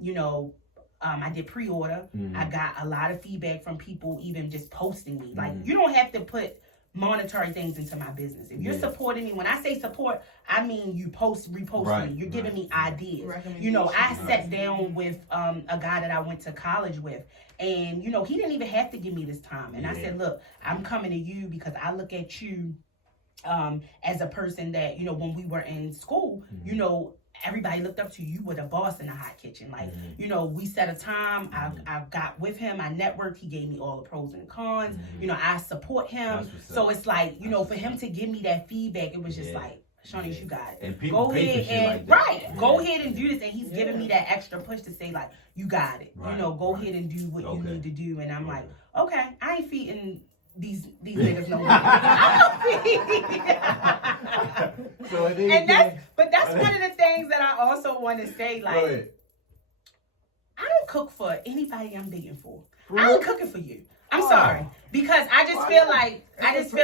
you know, I did pre-order. I got a lot of feedback from people even just posting me. Like, you don't have to put monetary things into my business. If you're supporting me, when I say support, I mean you repost me. You're giving me ideas. You know, I sat down with a guy that I went to college with, and, you know, he didn't even have to give me this time. And I said, look, I'm coming to you because I look at you as a person that, you know, when we were in school, you know, everybody looked up to you. You were the boss in the hot kitchen. Like, you know, we set a time. I got with him. I networked. He gave me all the pros and cons. You know, I support him. So it's like, you know, for him to give me that feedback, it was just like, Shawniece, you got it. And people go ahead and like go ahead and do this. And he's giving me that extra push to say, like, you got it. Right. You know, go ahead and do what you need to do. And I'm like, okay, I ain't feeding these niggas no more. But that's one of the things that I also want to say. Like, I don't cook for anybody I'm dating for. I ain't cooking for you. I'm sorry, because I just feel like that's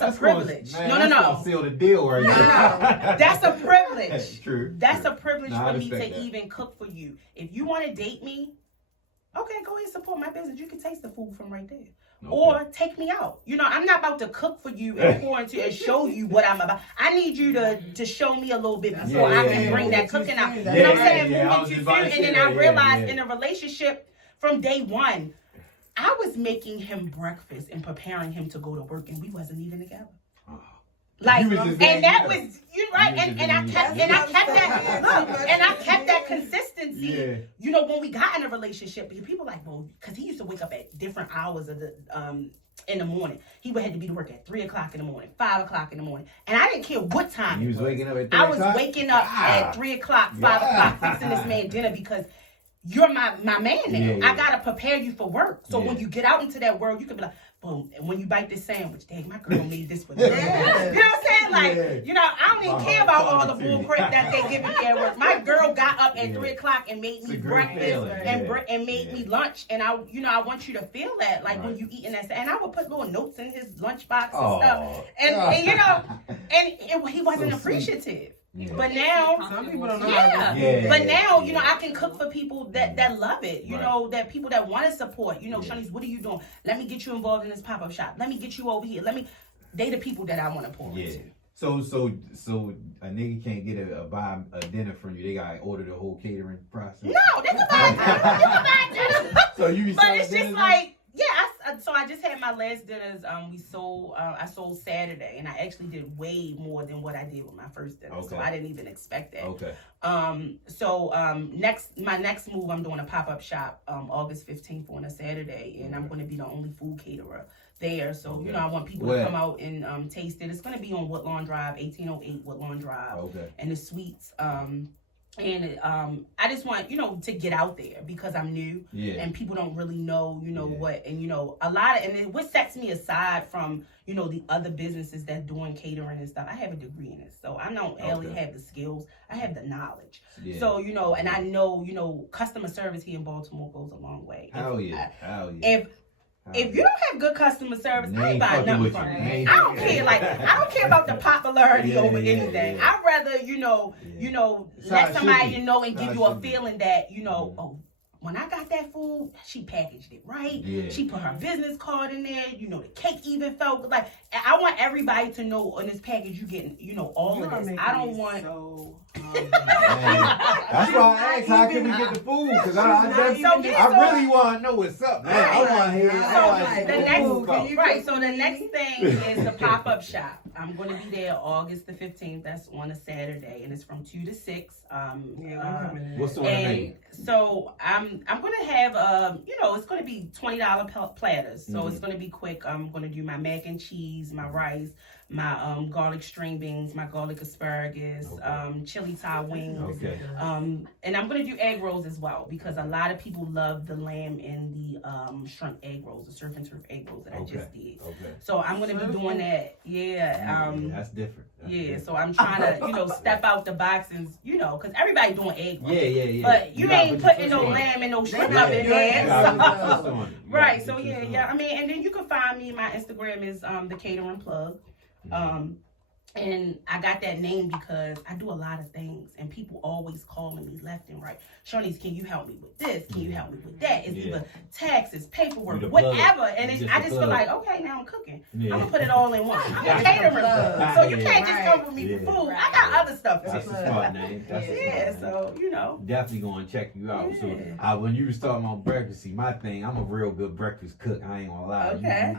a privilege. No. Seal the deal right No. That's a privilege. That's true. That's a privilege for me to that. even cook for you. If you want to date me, okay, go ahead and support my business. You can taste the food from right there. Okay. Or take me out. You know, I'm not about to cook for you and pour into and show you what I'm about. I need you to show me a little bit before I can bring that cooking out. You know what I'm saying? Move into food. And then I realized in a relationship from day one, I was making him breakfast and preparing him to go to work, and we wasn't even together. Like, and that was you right, and I kept that consistency. Yeah. You know, when we got in a relationship, people like, well, because he used to wake up at different hours of the in the morning. He would have to be to work at 3 o'clock in the morning, 5 o'clock in the morning, and I didn't care what time. He was waking up at 3 I was waking up at 3 o'clock, 5 o'clock, fixing this man dinner because you're my man now. Yeah. I gotta prepare you for work. So when you get out into that world, you can be like, boom. And when you bite this sandwich, dang, my girl made this for me. You know what I'm saying? Like, you know, I don't even care about all the bull crap that they give me at work. My girl got up at 3 o'clock and made me breakfast and made me lunch. And I want you to feel that, like when you eating that. And I would put little notes in his lunchbox and stuff. And you know, and he wasn't appreciative. Yeah. But now, some people don't know. But now, you know, I can cook for people that love it. You know, that people that want to support. You know, Shawniece, what are you doing? Let me get you involved in this pop-up shop. Let me get you over here. They the people that I want to pour into. So a nigga can't get buy a dinner from you. They gotta order the whole catering process. No, they can buy dinner. So you. But it's just like. Yeah, so I just had my last dinners. I sold Saturday, and I actually did way more than what I did with my first dinner. Okay. So I didn't even expect that. Okay. My next move, I'm doing a pop-up shop August 15th on a Saturday, and I'm going to be the only food caterer there. So, you know, I want people to come out and taste it. It's going to be on Woodlawn Drive, 1808 Woodlawn Drive. Okay. And the suites. And I just want, you know, to get out there because I'm new and people don't really know, you know, what, and, you know, what sets me aside from, you know, the other businesses that's doing catering and stuff. I have a degree in it. So I don't only have the skills, I have the knowledge. Yeah. So, you know, and I know, you know, customer service here in Baltimore goes a long way. Hell yeah. If you don't have good customer service, I ain't buying nothing from you. I don't care. Like, I don't care about the popularity over anything. I'd rather, you know, let somebody know and give you a feeling that, you know, oh, when I got that food, she packaged it right. Yeah. She put her business card in there. You know, the cake even felt like. I want everybody to know in this package you getting, you know, all of this. I don't want. That's why I asked how can we get the food because I really want to know what's up. Man. I want to hear. So the next thing is the pop-up shop. I'm going to be there August the 15th. That's on a Saturday, and it's from 2 to 6. What's the name? So I'm going to have you know, it's going to be $20 platters. So it's going to be quick. I'm going to do my mac and cheese, my rice, my garlic string beans, my garlic asparagus, chili Thai wings, and I'm gonna do egg rolls as well because a lot of people love the lamb and the shrimp egg rolls, the surf and turf egg rolls that I just did. So I'm gonna be doing that. That's different. So I'm trying to, you know, step out the box and, you know, because everybody doing egg rolls. Yeah. But you ain't putting no lamb and no shrimp up in there. Right. So I mean, and then you can find me. My Instagram is the Catering Plug. And I got that name because I do a lot of things and people always calling me left and right. Shawniece, can you help me with this? Can you help me with that? It's either taxes, paperwork, whatever. And I just feel like, okay, now I'm cooking. I'm going to put it all in one. I'm a caterer. So you can't just come with me for food. I got other stuff too. That's a smart name. So, you know. Definitely going to check you out. So when you was talking about breakfast, see, my thing, I'm a real good breakfast cook. I ain't going to lie.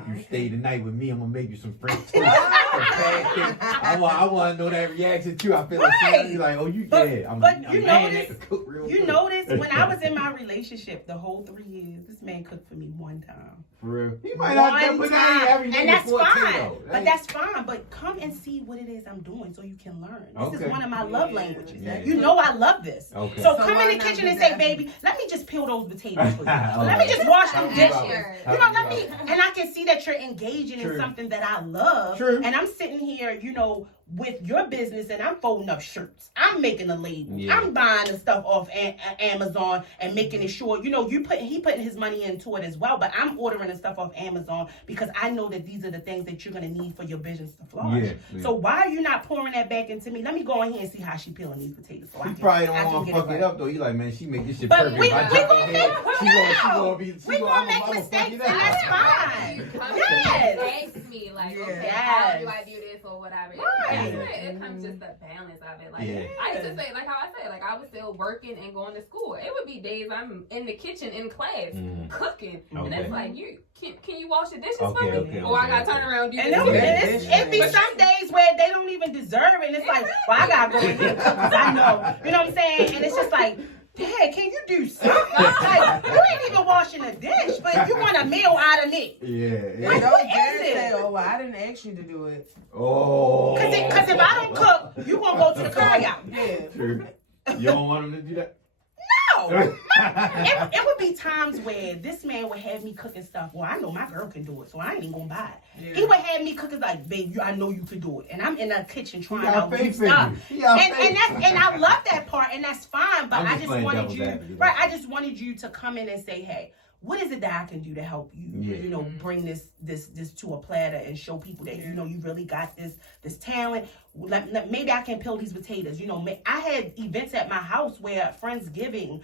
You stay the night with me, I'm going to make you some French toast. bad thing. I want to know that reaction too. I feel like Right. she'll be like, oh, you But- dead. I'm but you mad notice- at the cook real You good. notice when I was in my relationship, the whole 3 years, this man cooked for me one time. For real. He might not do, but that ain't every And nigga that's forte, fine. though. But that's fine. But come and see what it is I'm doing so you can learn. This Okay. is one of my love languages. Yeah. You know I love this. Okay. So So come why in the not kitchen do and say, that? baby, let me just peel those potatoes for you. Oh, Let me just wash them dishes. Sure. You know, let me, and I can see that you're engaging True. in something that I love. True. And I'm sitting here, you know, with your business and I'm folding up shirts. I'm making a label. Yeah. I'm buying the stuff off Amazon and making it sure, you know, he putting his money into it as well, but I'm ordering the stuff off Amazon because I know that these are the things that you're going to need for your business to flourish. Yeah. So why are you not pouring that back into me? Let me go in here and see how she peeling these potatoes. So I He can, probably I don't can want to get fuck it right. up though. He like, man, she make this shit But perfect. we If I gonna jump in make- here, she gonna be. We gonna make I'ma fuck mistakes it and up. that's fine. You come Yes. and ask me, like, Yeah. okay, how do Yes. I do this or whatever. Right. It comes just the balance of it. Like, Yeah. I used to say, like how I said, like I was still working and going to school. It would be days I'm in the kitchen in class cooking, and Okay. it's like, you can you wash the dishes Okay, for me? okay, Or I okay, gotta okay. turn around and do And this. it be some days where they don't even deserve it. And it's like, well, I gotta go in here because I know. You know what I'm saying? And it's just like, Dad, can you do something? Like, you ain't even washing a dish, but you want a meal out of me. Yeah. And yeah. Like, don't what is dare it? say, oh, well, I didn't ask you to do it. Oh. Because if I don't cook, you gonna go to the carryout. Yeah. True. You don't want him to do that? No. It would be times where this man would have me cooking stuff. Well, I know my girl can do it, so I ain't even gonna buy it. Yeah. He would have me cooking like, babe, I know you can do it. And I'm in the kitchen trying got out new faith in stuff. you. He got faith. And I love that part, and that's fine. But I'm I just just playing wanted devil's you, advocate. right? I just wanted you to come in and say, hey, what is it that I can do to help you? Yeah. You know, bring this to a platter and show people that you know you really got this talent. Maybe I can peel these potatoes. You know, I had events at my house where Friendsgiving.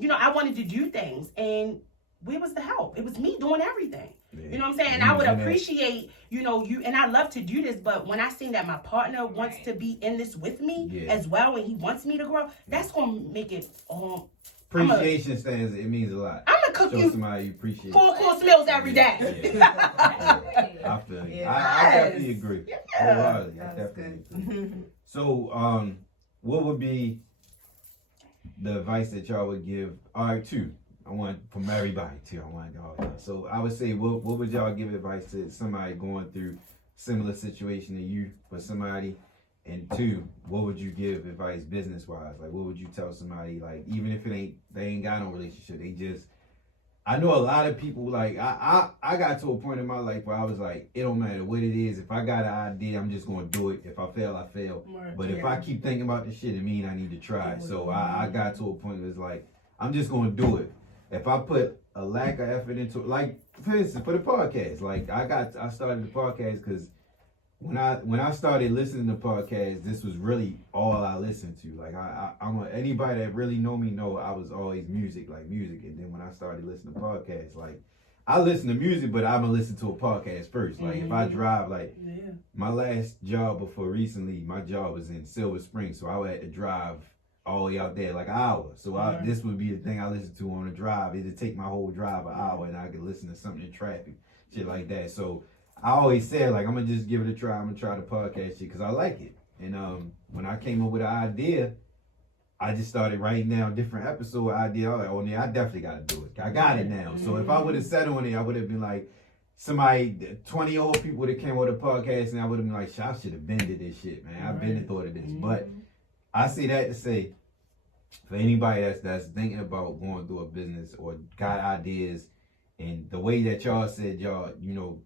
You know, I wanted to do things, and where was the help? It was me doing everything. Yeah. You know what I'm saying? And I would appreciate, you know, you, and I love to do this, but when I see that my partner wants to be in this with me as well, and he wants me to grow, that's gonna make it. Appreciation stands. It means a lot. I'm gonna cook Show you somebody you appreciate. 4-course meals every day. Yeah. I feel you. Yeah. I definitely agree. Yeah. Wholeheartedly. I That's definitely good. agree. So, what would be the advice that y'all would give? All right, two. I want from everybody too. I want all y'all. So I would say, what would y'all give advice to somebody going through similar situation to you, for somebody? And two, what would you give advice business wise? Like, what would you tell somebody? Like, even if they ain't got no relationship, they just. I know a lot of people, like, I got to a point in my life where I was like, it don't matter what it is. If I got an idea, I'm just going to do it. If I fail, I fail. But if I keep thinking about this shit, it means I need to try it. So I got to a point where it's like, I'm just going to do it. If I put a lack of effort into it, like, for instance, for the podcast, like, I started the podcast because when I started listening to podcasts, this was really all I listened to. Like anybody that really know me know I was always music. And then when I started listening to podcasts, like I listen to music, but I'm gonna listen to a podcast first. Like if I drive, like my last job before recently, my job was in Silver Spring, so I had to drive all the way out there like an hour. So this would be the thing I listen to on the drive. It'd take my whole drive an hour, and I could listen to something in traffic, shit like that. So I always said, like, I'm going to just give it a try. I'm going to try the podcast shit because I like it. And when I came up with an idea, I just started writing down different episode ideas. I was like, oh, yeah, I definitely got to do it. I got it now. So if I would have said on it, I would have been like, 20 old people that came with a podcast, and I would have been like, I should have been to this shit, man. I've been and thought of this. But I say that to say, for anybody that's thinking about going through a business or got ideas, and the way that y'all said y'all, you know,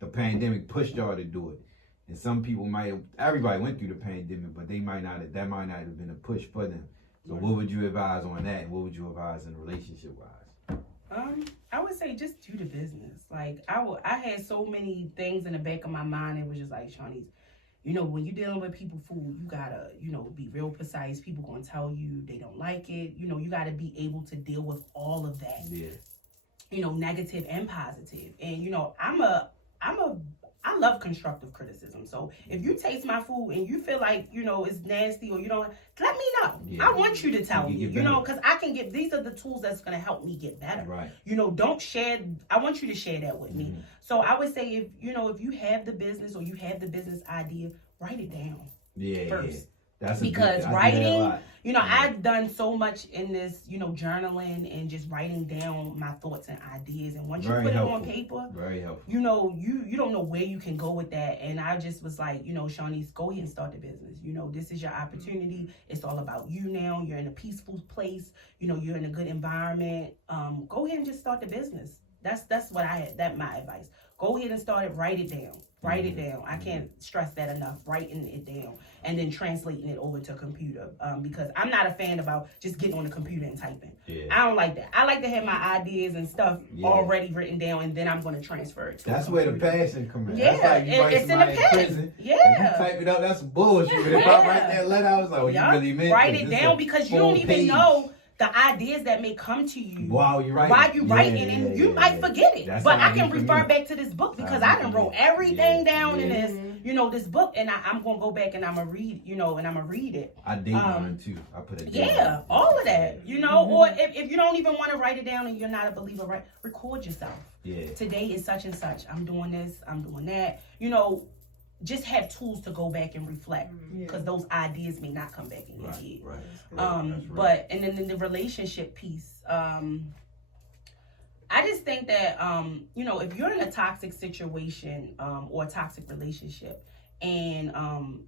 the pandemic pushed y'all to do it. And some people everybody went through the pandemic, but that might not have been a push for them. So what would you advise on that? And what would you advise in relationship wise? I would say just do the business. Like I had so many things in the back of my mind. It was just like, Shawniece, you know, when you're dealing with people food, you gotta, you know, be real precise. People gonna tell you they don't like it. You know, you gotta be able to deal with all of that. Yeah. You know, negative and positive. And you know, I'm I love constructive criticism. So if you taste my food and you feel like, you know, it's nasty or you don't, let me know. Yeah. I want you to tell me, you know, because I can get, these are the tools that's going to help me get better. Right. You know, don't share, I want you to share that with me. So I would say if you have the business or you have the business idea, write it down first. Yeah. That's because writing, you know, I've done so much in this, you know, journaling and just writing down my thoughts and ideas. And once you put it on paper, very helpful. You know, you don't know where you can go with that. And I just was like, you know, Shawniece, go ahead and start the business. You know, this is your opportunity. It's all about you now. You're in a peaceful place. You know, you're in a good environment. Go ahead and just start the business. That's what my advice. Go ahead and start it. Write it down. Write it down. I can't stress that enough. Writing it down and then translating it over to a computer. Because I'm not a fan about just getting on the computer and typing. Yeah. I don't like that. I like to have my ideas and stuff already written down, and then I'm going to transfer it to That's where the passion comes in. Yeah, that's like you it's in the pen. Prison, yeah. You type it up, that's bullshit. But if I write that letter, I was like, well, you really meant write it down because you don't even know the ideas that may come to you while you writing, and you might forget it. That's but I can refer back to this book because I done wrote everything down in this, you know, this book, and I'm gonna go back and I'm gonna read, you know, and I'm gonna read it. I date mine too. I put it. All of that, you know. Or if you don't even want to write it down and you're not a believer, right? Record yourself. Yeah. Today is such and such. I'm doing this. I'm doing that. You know. Just have tools to go back and reflect because those ideas may not come back in your head. Right. But and then in the relationship piece, I just think that you know, if you're in a toxic situation or a toxic relationship and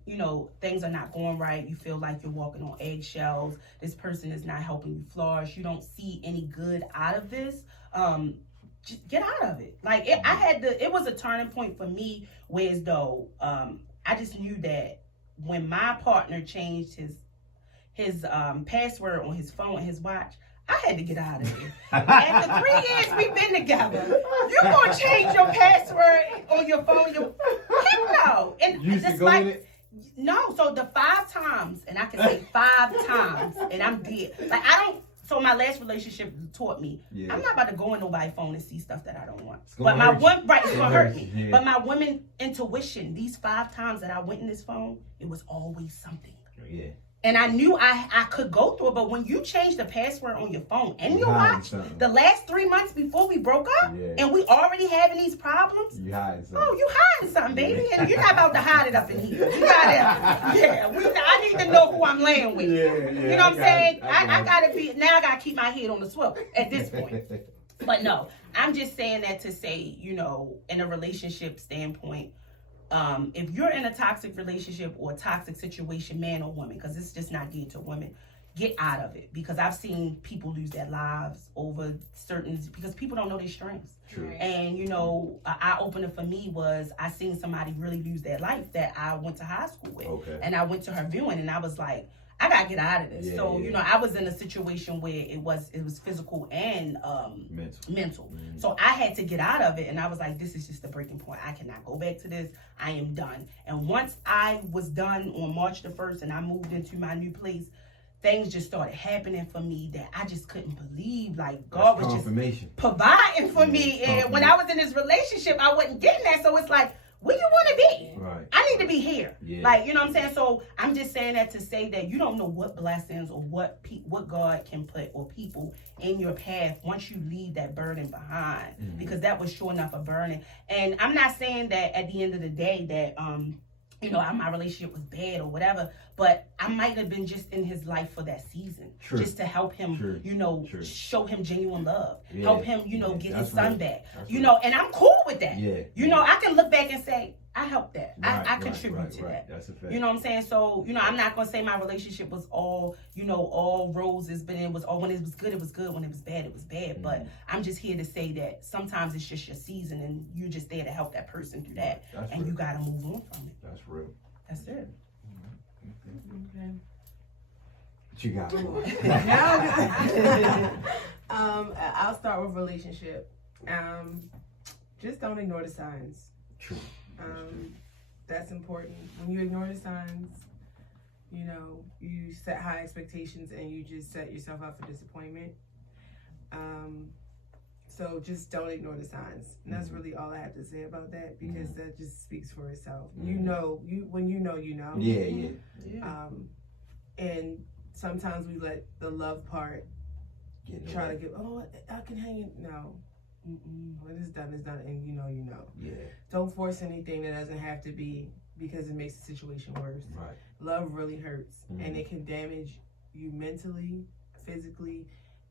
you know, things are not going right, you feel like you're walking on eggshells, this person is not helping you flourish, you don't see any good out of this, just get out of it. Like it was a turning point for me, whereas though I just knew that when my partner changed his password on his phone and his watch, I had to get out of it. After 3 years we've been together, you gonna change your password on your phone? No. And you used to go in it? No. So the 5 times, and I can say 5 times, and I'm dead. Like I don't. So my last relationship taught me I'm not about to go on nobody's phone and see stuff that I don't want. But my one it's gonna hurt me. Yeah. But my woman intuition, these 5 times that I went in this phone, it was always something. Yeah. And I knew I could go through it, but when you change the password on your phone and your watch, the last 3 months before we broke up, and we already having these problems, you hiding something. Oh, you hiding something, baby, and you're not about to hide it up in here. You gotta, I need to know who I'm laying with. You know what I'm saying? I gotta keep my head on the swivel at this point. But no, I'm just saying that to say, you know, in a relationship standpoint, if you're in a toxic relationship or a toxic situation, man or woman, because it's just not geared to women, get out of it. Because I've seen people lose their lives over because people don't know their strengths. True. And, you know, an eye-opener for me was I seen somebody really lose their life that I went to high school with. Okay. And I went to her viewing and I was like, I gotta get out of this. You know, I was in a situation where it was physical and mental. Mm-hmm. So I had to get out of it, and I was like, this is just the breaking point. I cannot go back to this. I am done. And once I was done on March the 1st and I moved into my new place, things just started happening for me that I just couldn't believe. Like God was just providing for me. And when I was in this relationship, I wasn't getting that. So it's like, where you want to be? Right. I need to be here. Yeah. Like, you know what I'm saying? So I'm just saying that to say that you don't know what blessings or what God can put or people in your path once you leave that burden behind. Mm-hmm. Because that was sure enough a burden. And I'm not saying that at the end of the day that, you know, my relationship was bad or whatever, but I might have been just in his life for that season. True. Just to help him, you know, show him genuine love. Yeah. Help him, you know, get his son back. You know, and I'm cool with that. Yeah. You know, I can look back and say, I helped that. I contribute to that. That's a fact. You know what I'm saying? So, you know, I'm not going to say my relationship was all, you know, all roses, but it was all, when it was good, it was good. When it was bad, it was bad. Mm-hmm. But I'm just here to say that sometimes it's just your season and you're just there to help that person through that. That's and real. You got to move on from it. That's real. That's it. Okay. What you got? I'll start with relationship. Just don't ignore the signs. True. That's important. When you ignore the signs, you know, you set high expectations and you just set yourself up for disappointment. So just don't ignore the signs. And that's really all I have to say about that, because that just speaks for itself. You know, when you know, you know. Yeah. And sometimes we let the love part try to get, I can hang it. No. When it's done, and you know, you know. Yeah. Don't force anything that doesn't have to be, because it makes the situation worse. Right. Love really hurts, and it can damage you mentally, physically,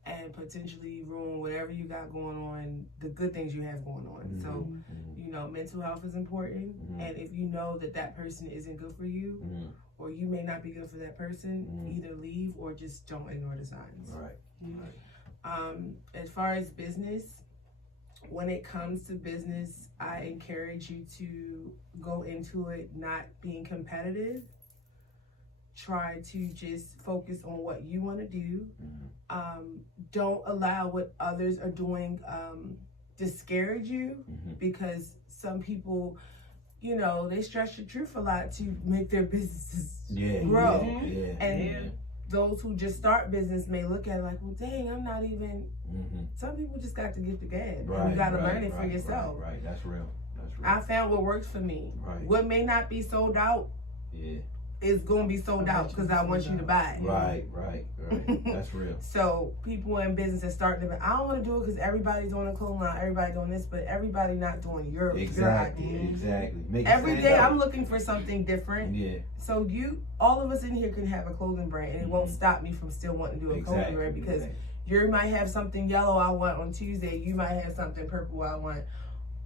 and potentially ruin whatever you got going on, the good things you have going on. So, you know, mental health is important, and if you know that that person isn't good for you, or you may not be good for that person, either leave or just don't ignore the signs. Right. As far as business, when it comes to business, I encourage you to go into it not being competitive. Try to just focus on what you want to do. Don't allow what others are doing discourage you, because some people, you know, they stretch the truth a lot to make their businesses grow. And those who just start business may look at it like, well, dang, I'm not even. Some people just got to get the gab. You got to learn it for yourself. Right. That's real. I found what works for me. What may not be sold out. Is going to be sold out because I want you to buy it. Right. That's real. So people in business are starting to, I don't want to do it because everybody's doing a clothing line, everybody doing this, but everybody not doing your idea. Exactly. Every day I'm looking for something different. Yeah. So all of us in here can have a clothing brand, and it won't stop me from still wanting to do a clothing brand, because you might have something yellow I want on Tuesday, you might have something purple I want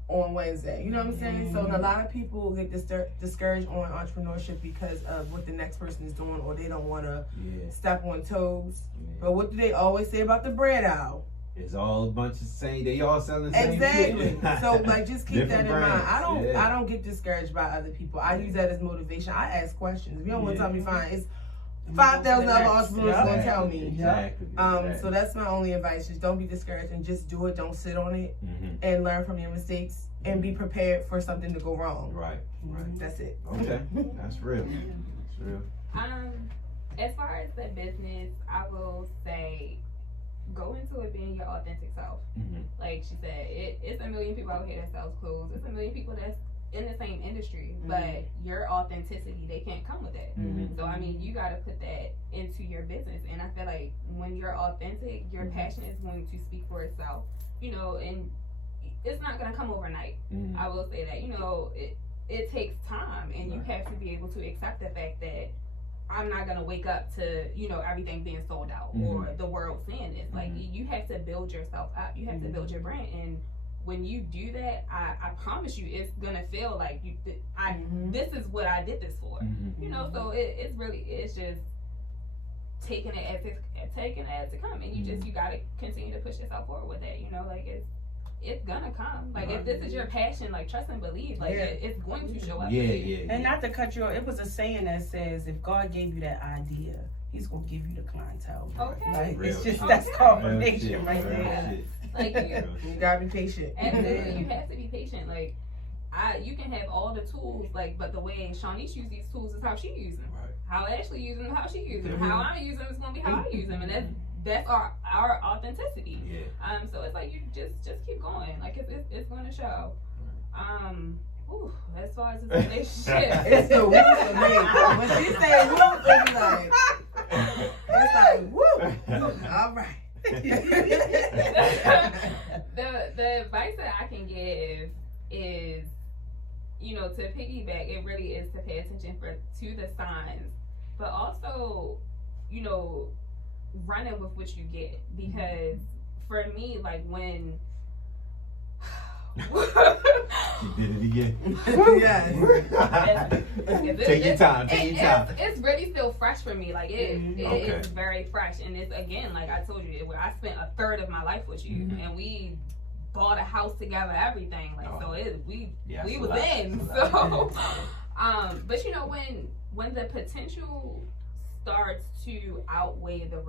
on Wednesday. You know what I'm saying? So a lot of people get discouraged on entrepreneurship because of what the next person is doing, or they don't want to step on toes. But what do they always say about the bread aisle? It's all a bunch of same. They all selling the same shit. So like, just keep that in mind. brands. I don't get discouraged by other people. I use that as motivation. I ask questions. If you don't want to tell me, fine. It's 5,000 other entrepreneurs gonna tell me. Exactly. So that's my only advice. Just don't be discouraged and just do it. Don't sit on it, and learn from your mistakes, and be prepared for something to go wrong. Right. That's it. Okay. That's real. As far as the business, I will say, go into it being your authentic self. Like she said, it's a million people out here that sells clothes. It's a million people that's in the same industry, but your authenticity, they can't come with that. So I mean, you got to put that into your business, and I feel like when you're authentic, your passion is going to speak for itself, you know, and it's not going to come overnight. I will say that, you know, it takes time, and you have to be able to accept the fact that I'm not going to wake up to, you know, everything being sold out or the world seeing this. Like, you have to build yourself up. You have to build your brand, and when you do that, I promise you, it's gonna feel like this is what I did this for. You know, so it's just taking it as it come, and you gotta continue to push yourself forward with it. You know, like it's gonna come. Like, if this is your passion, like, trust and believe, like it's going to show up. And not to cut you off, it was a saying that says, if God gave you that idea, He's gonna give you the clientele. Okay. Like, it's just that's confirmation right there. Like, you gotta be patient. Absolutely, you have to be patient. Like, you can have all the tools, like, but the way Shawniece uses these tools is how she uses them. How Ashley uses them, how she uses them. How I use them is gonna be how I use them, and that's our authenticity. So it's like, you just keep going. Like, it's gonna show. As far as this relationship, it's the woo for me. When she say woo, it's like woo. All right. the advice that I can give is, you know, to piggyback, it really is to pay attention to the signs, but also, you know, running with what you get, because for me, like, when you did it again. Take your time. It's really still fresh for me. Like, it is very fresh, and it's, again, like I told you, I spent a third of my life with you, and we bought a house together, everything. Like, so we was in. So, but you know, when the potential starts to outweigh the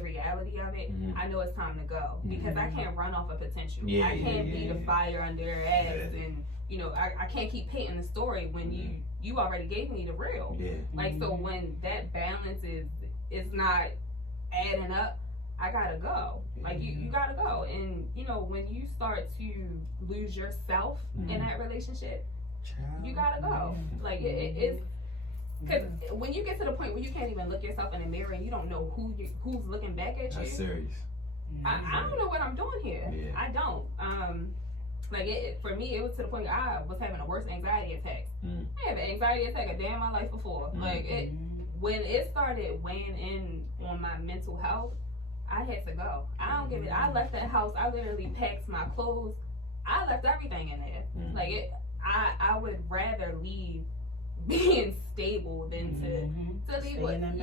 reality of it, I know it's time to go, because I can't run off of potential. I can't be the fire under their ass, and you know, I can't keep painting the story when you already gave me the real. Like, so when that balance is not adding up, I gotta go. Like you gotta go. And you know, when you start to lose yourself in that relationship, you gotta go. Like it's because when you get to the point where you can't even look yourself in the mirror and you don't know who's looking back at you. That's serious. I don't know what I'm doing here. Yeah. I don't. Like for me, it was to the point where I was having a worse anxiety attack. I had an anxiety attack a day in my life before. Like when it started weighing in on my mental health, I had to go. I don't give it. I left that house. I literally packed my clothes. I left everything in there. Like I would rather leave being stable than to leave than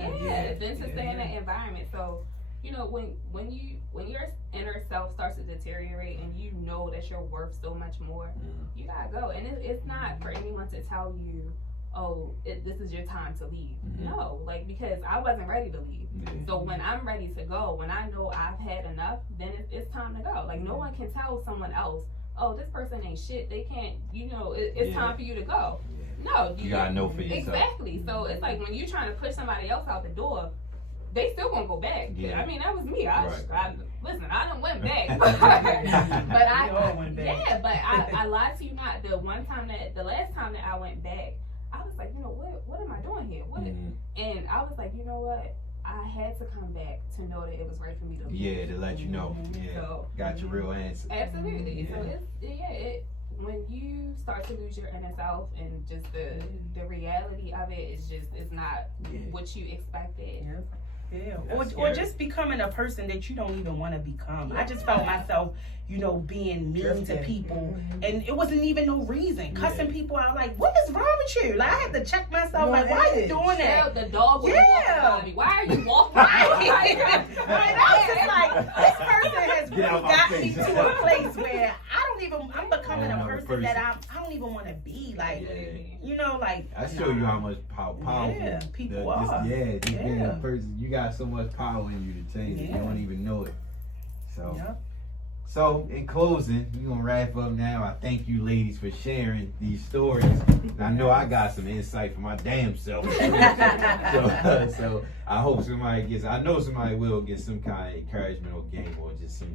to stay in that environment. So, you know, when your inner self starts to deteriorate and you know that you're worth so much more, you gotta go. And it's not for anyone to tell you, oh, this is your time to leave. No, like, because I wasn't ready to leave. So when I'm ready to go, when I know I've had enough, then it's time to go. Like, no one can tell someone else, oh, this person ain't shit. They can't, you know, it's time for you to go. No, you gotta know for yourself. Exactly. So it's like when you're trying to push somebody else out the door, they still gonna go back. Yeah. I mean, that was me. Listen, I done went back, but I lied to you not. The last time that I went back, I was like, you know, what am I doing here? And I was like, you know what? I had to come back to know that it was right for me to leave. Yeah, to let you know. Yeah, so, got your real answer. Absolutely. So when you start to lose your inner self and just the reality of it is just it's not what you expected. Yeah, or just becoming a person that you don't even want to become. I just felt myself, you know, being mean to people, and it wasn't even no reason. Cussing people out, like, what is wrong with you? Like, I had to check myself, like, why are you doing that? The dog was walking by me. Why are you walking by me? I was just like, this person has really got me to a place where I'm becoming a person that I don't even want to be. Like, you know, like. I show you how powerful people are. Just being a person, you got so much power in you to change it. You don't even know it. So. So, in closing, we're going to wrap up now. I thank you ladies for sharing these stories. And I know I got some insight for my damn self. So I hope I know somebody will get some kind of encouragement or game or just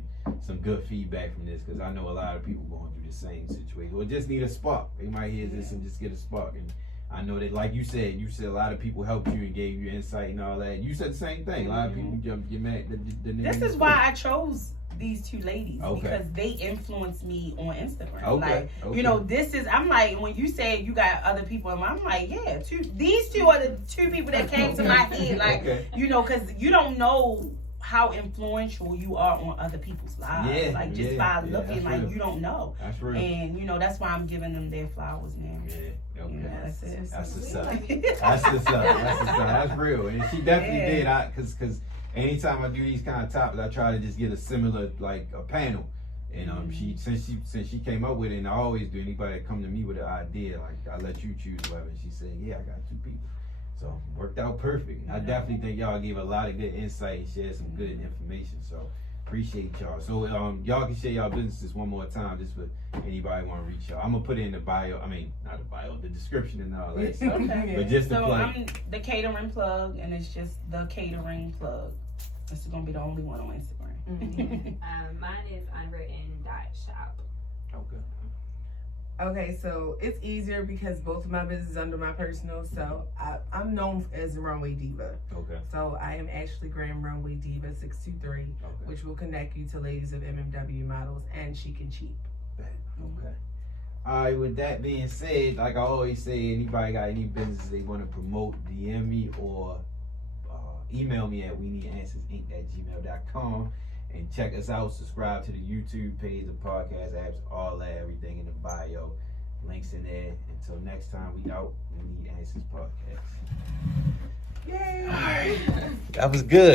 some good feedback from this, because I know a lot of people going through the same situation or just need a spark. They might hear this and just get a spark. And I know that, like you said a lot of people helped you and gave you insight and all that. You said the same thing. A lot of people jumped your mad. This is why I chose these two ladies, because they influenced me on Instagram. You know, I'm like, when you say you got other people, I'm like, these two are the two people that came to my head. Like, you know, because you don't know how influential you are on other people's lives. Just by looking, like, real. You don't know. That's real. And, you know, that's why I'm giving them their flowers now. That's what's up. That's real. And she definitely did. Because anytime I do these kind of topics, I try to just get a similar, like, a panel. And since she came up with it, and I always do, anybody that come to me with an idea, like, I let you choose whatever. And she said, I got two people. So worked out perfect. I definitely think y'all gave a lot of good insight and shared some good information. So appreciate y'all. So y'all can share y'all businesses one more time, just for anybody want to reach y'all. I'm gonna put it in the bio. I mean, not the bio, the description and all that stuff. But just the plug. I'm the catering plug, and it's just the catering plug. This is gonna be the only one on Instagram. Mine is unwritten.shop. Okay, so it's easier because both of my businesses under my personal, so I'm known as the Runway Diva. So I am Ashley Graham Runway Diva 623, which will connect you to ladies of MMW models and chic and cheap. All right, with that being said, like I always say, anybody got any business they want to promote, DM me or email me at weneedanswersinc@gmail.com. And check us out. Subscribe to the YouTube page, the podcast apps, all that, everything in the bio. Links in there. Until next time, we out. We Need Answers Podcast. Yay! That was good.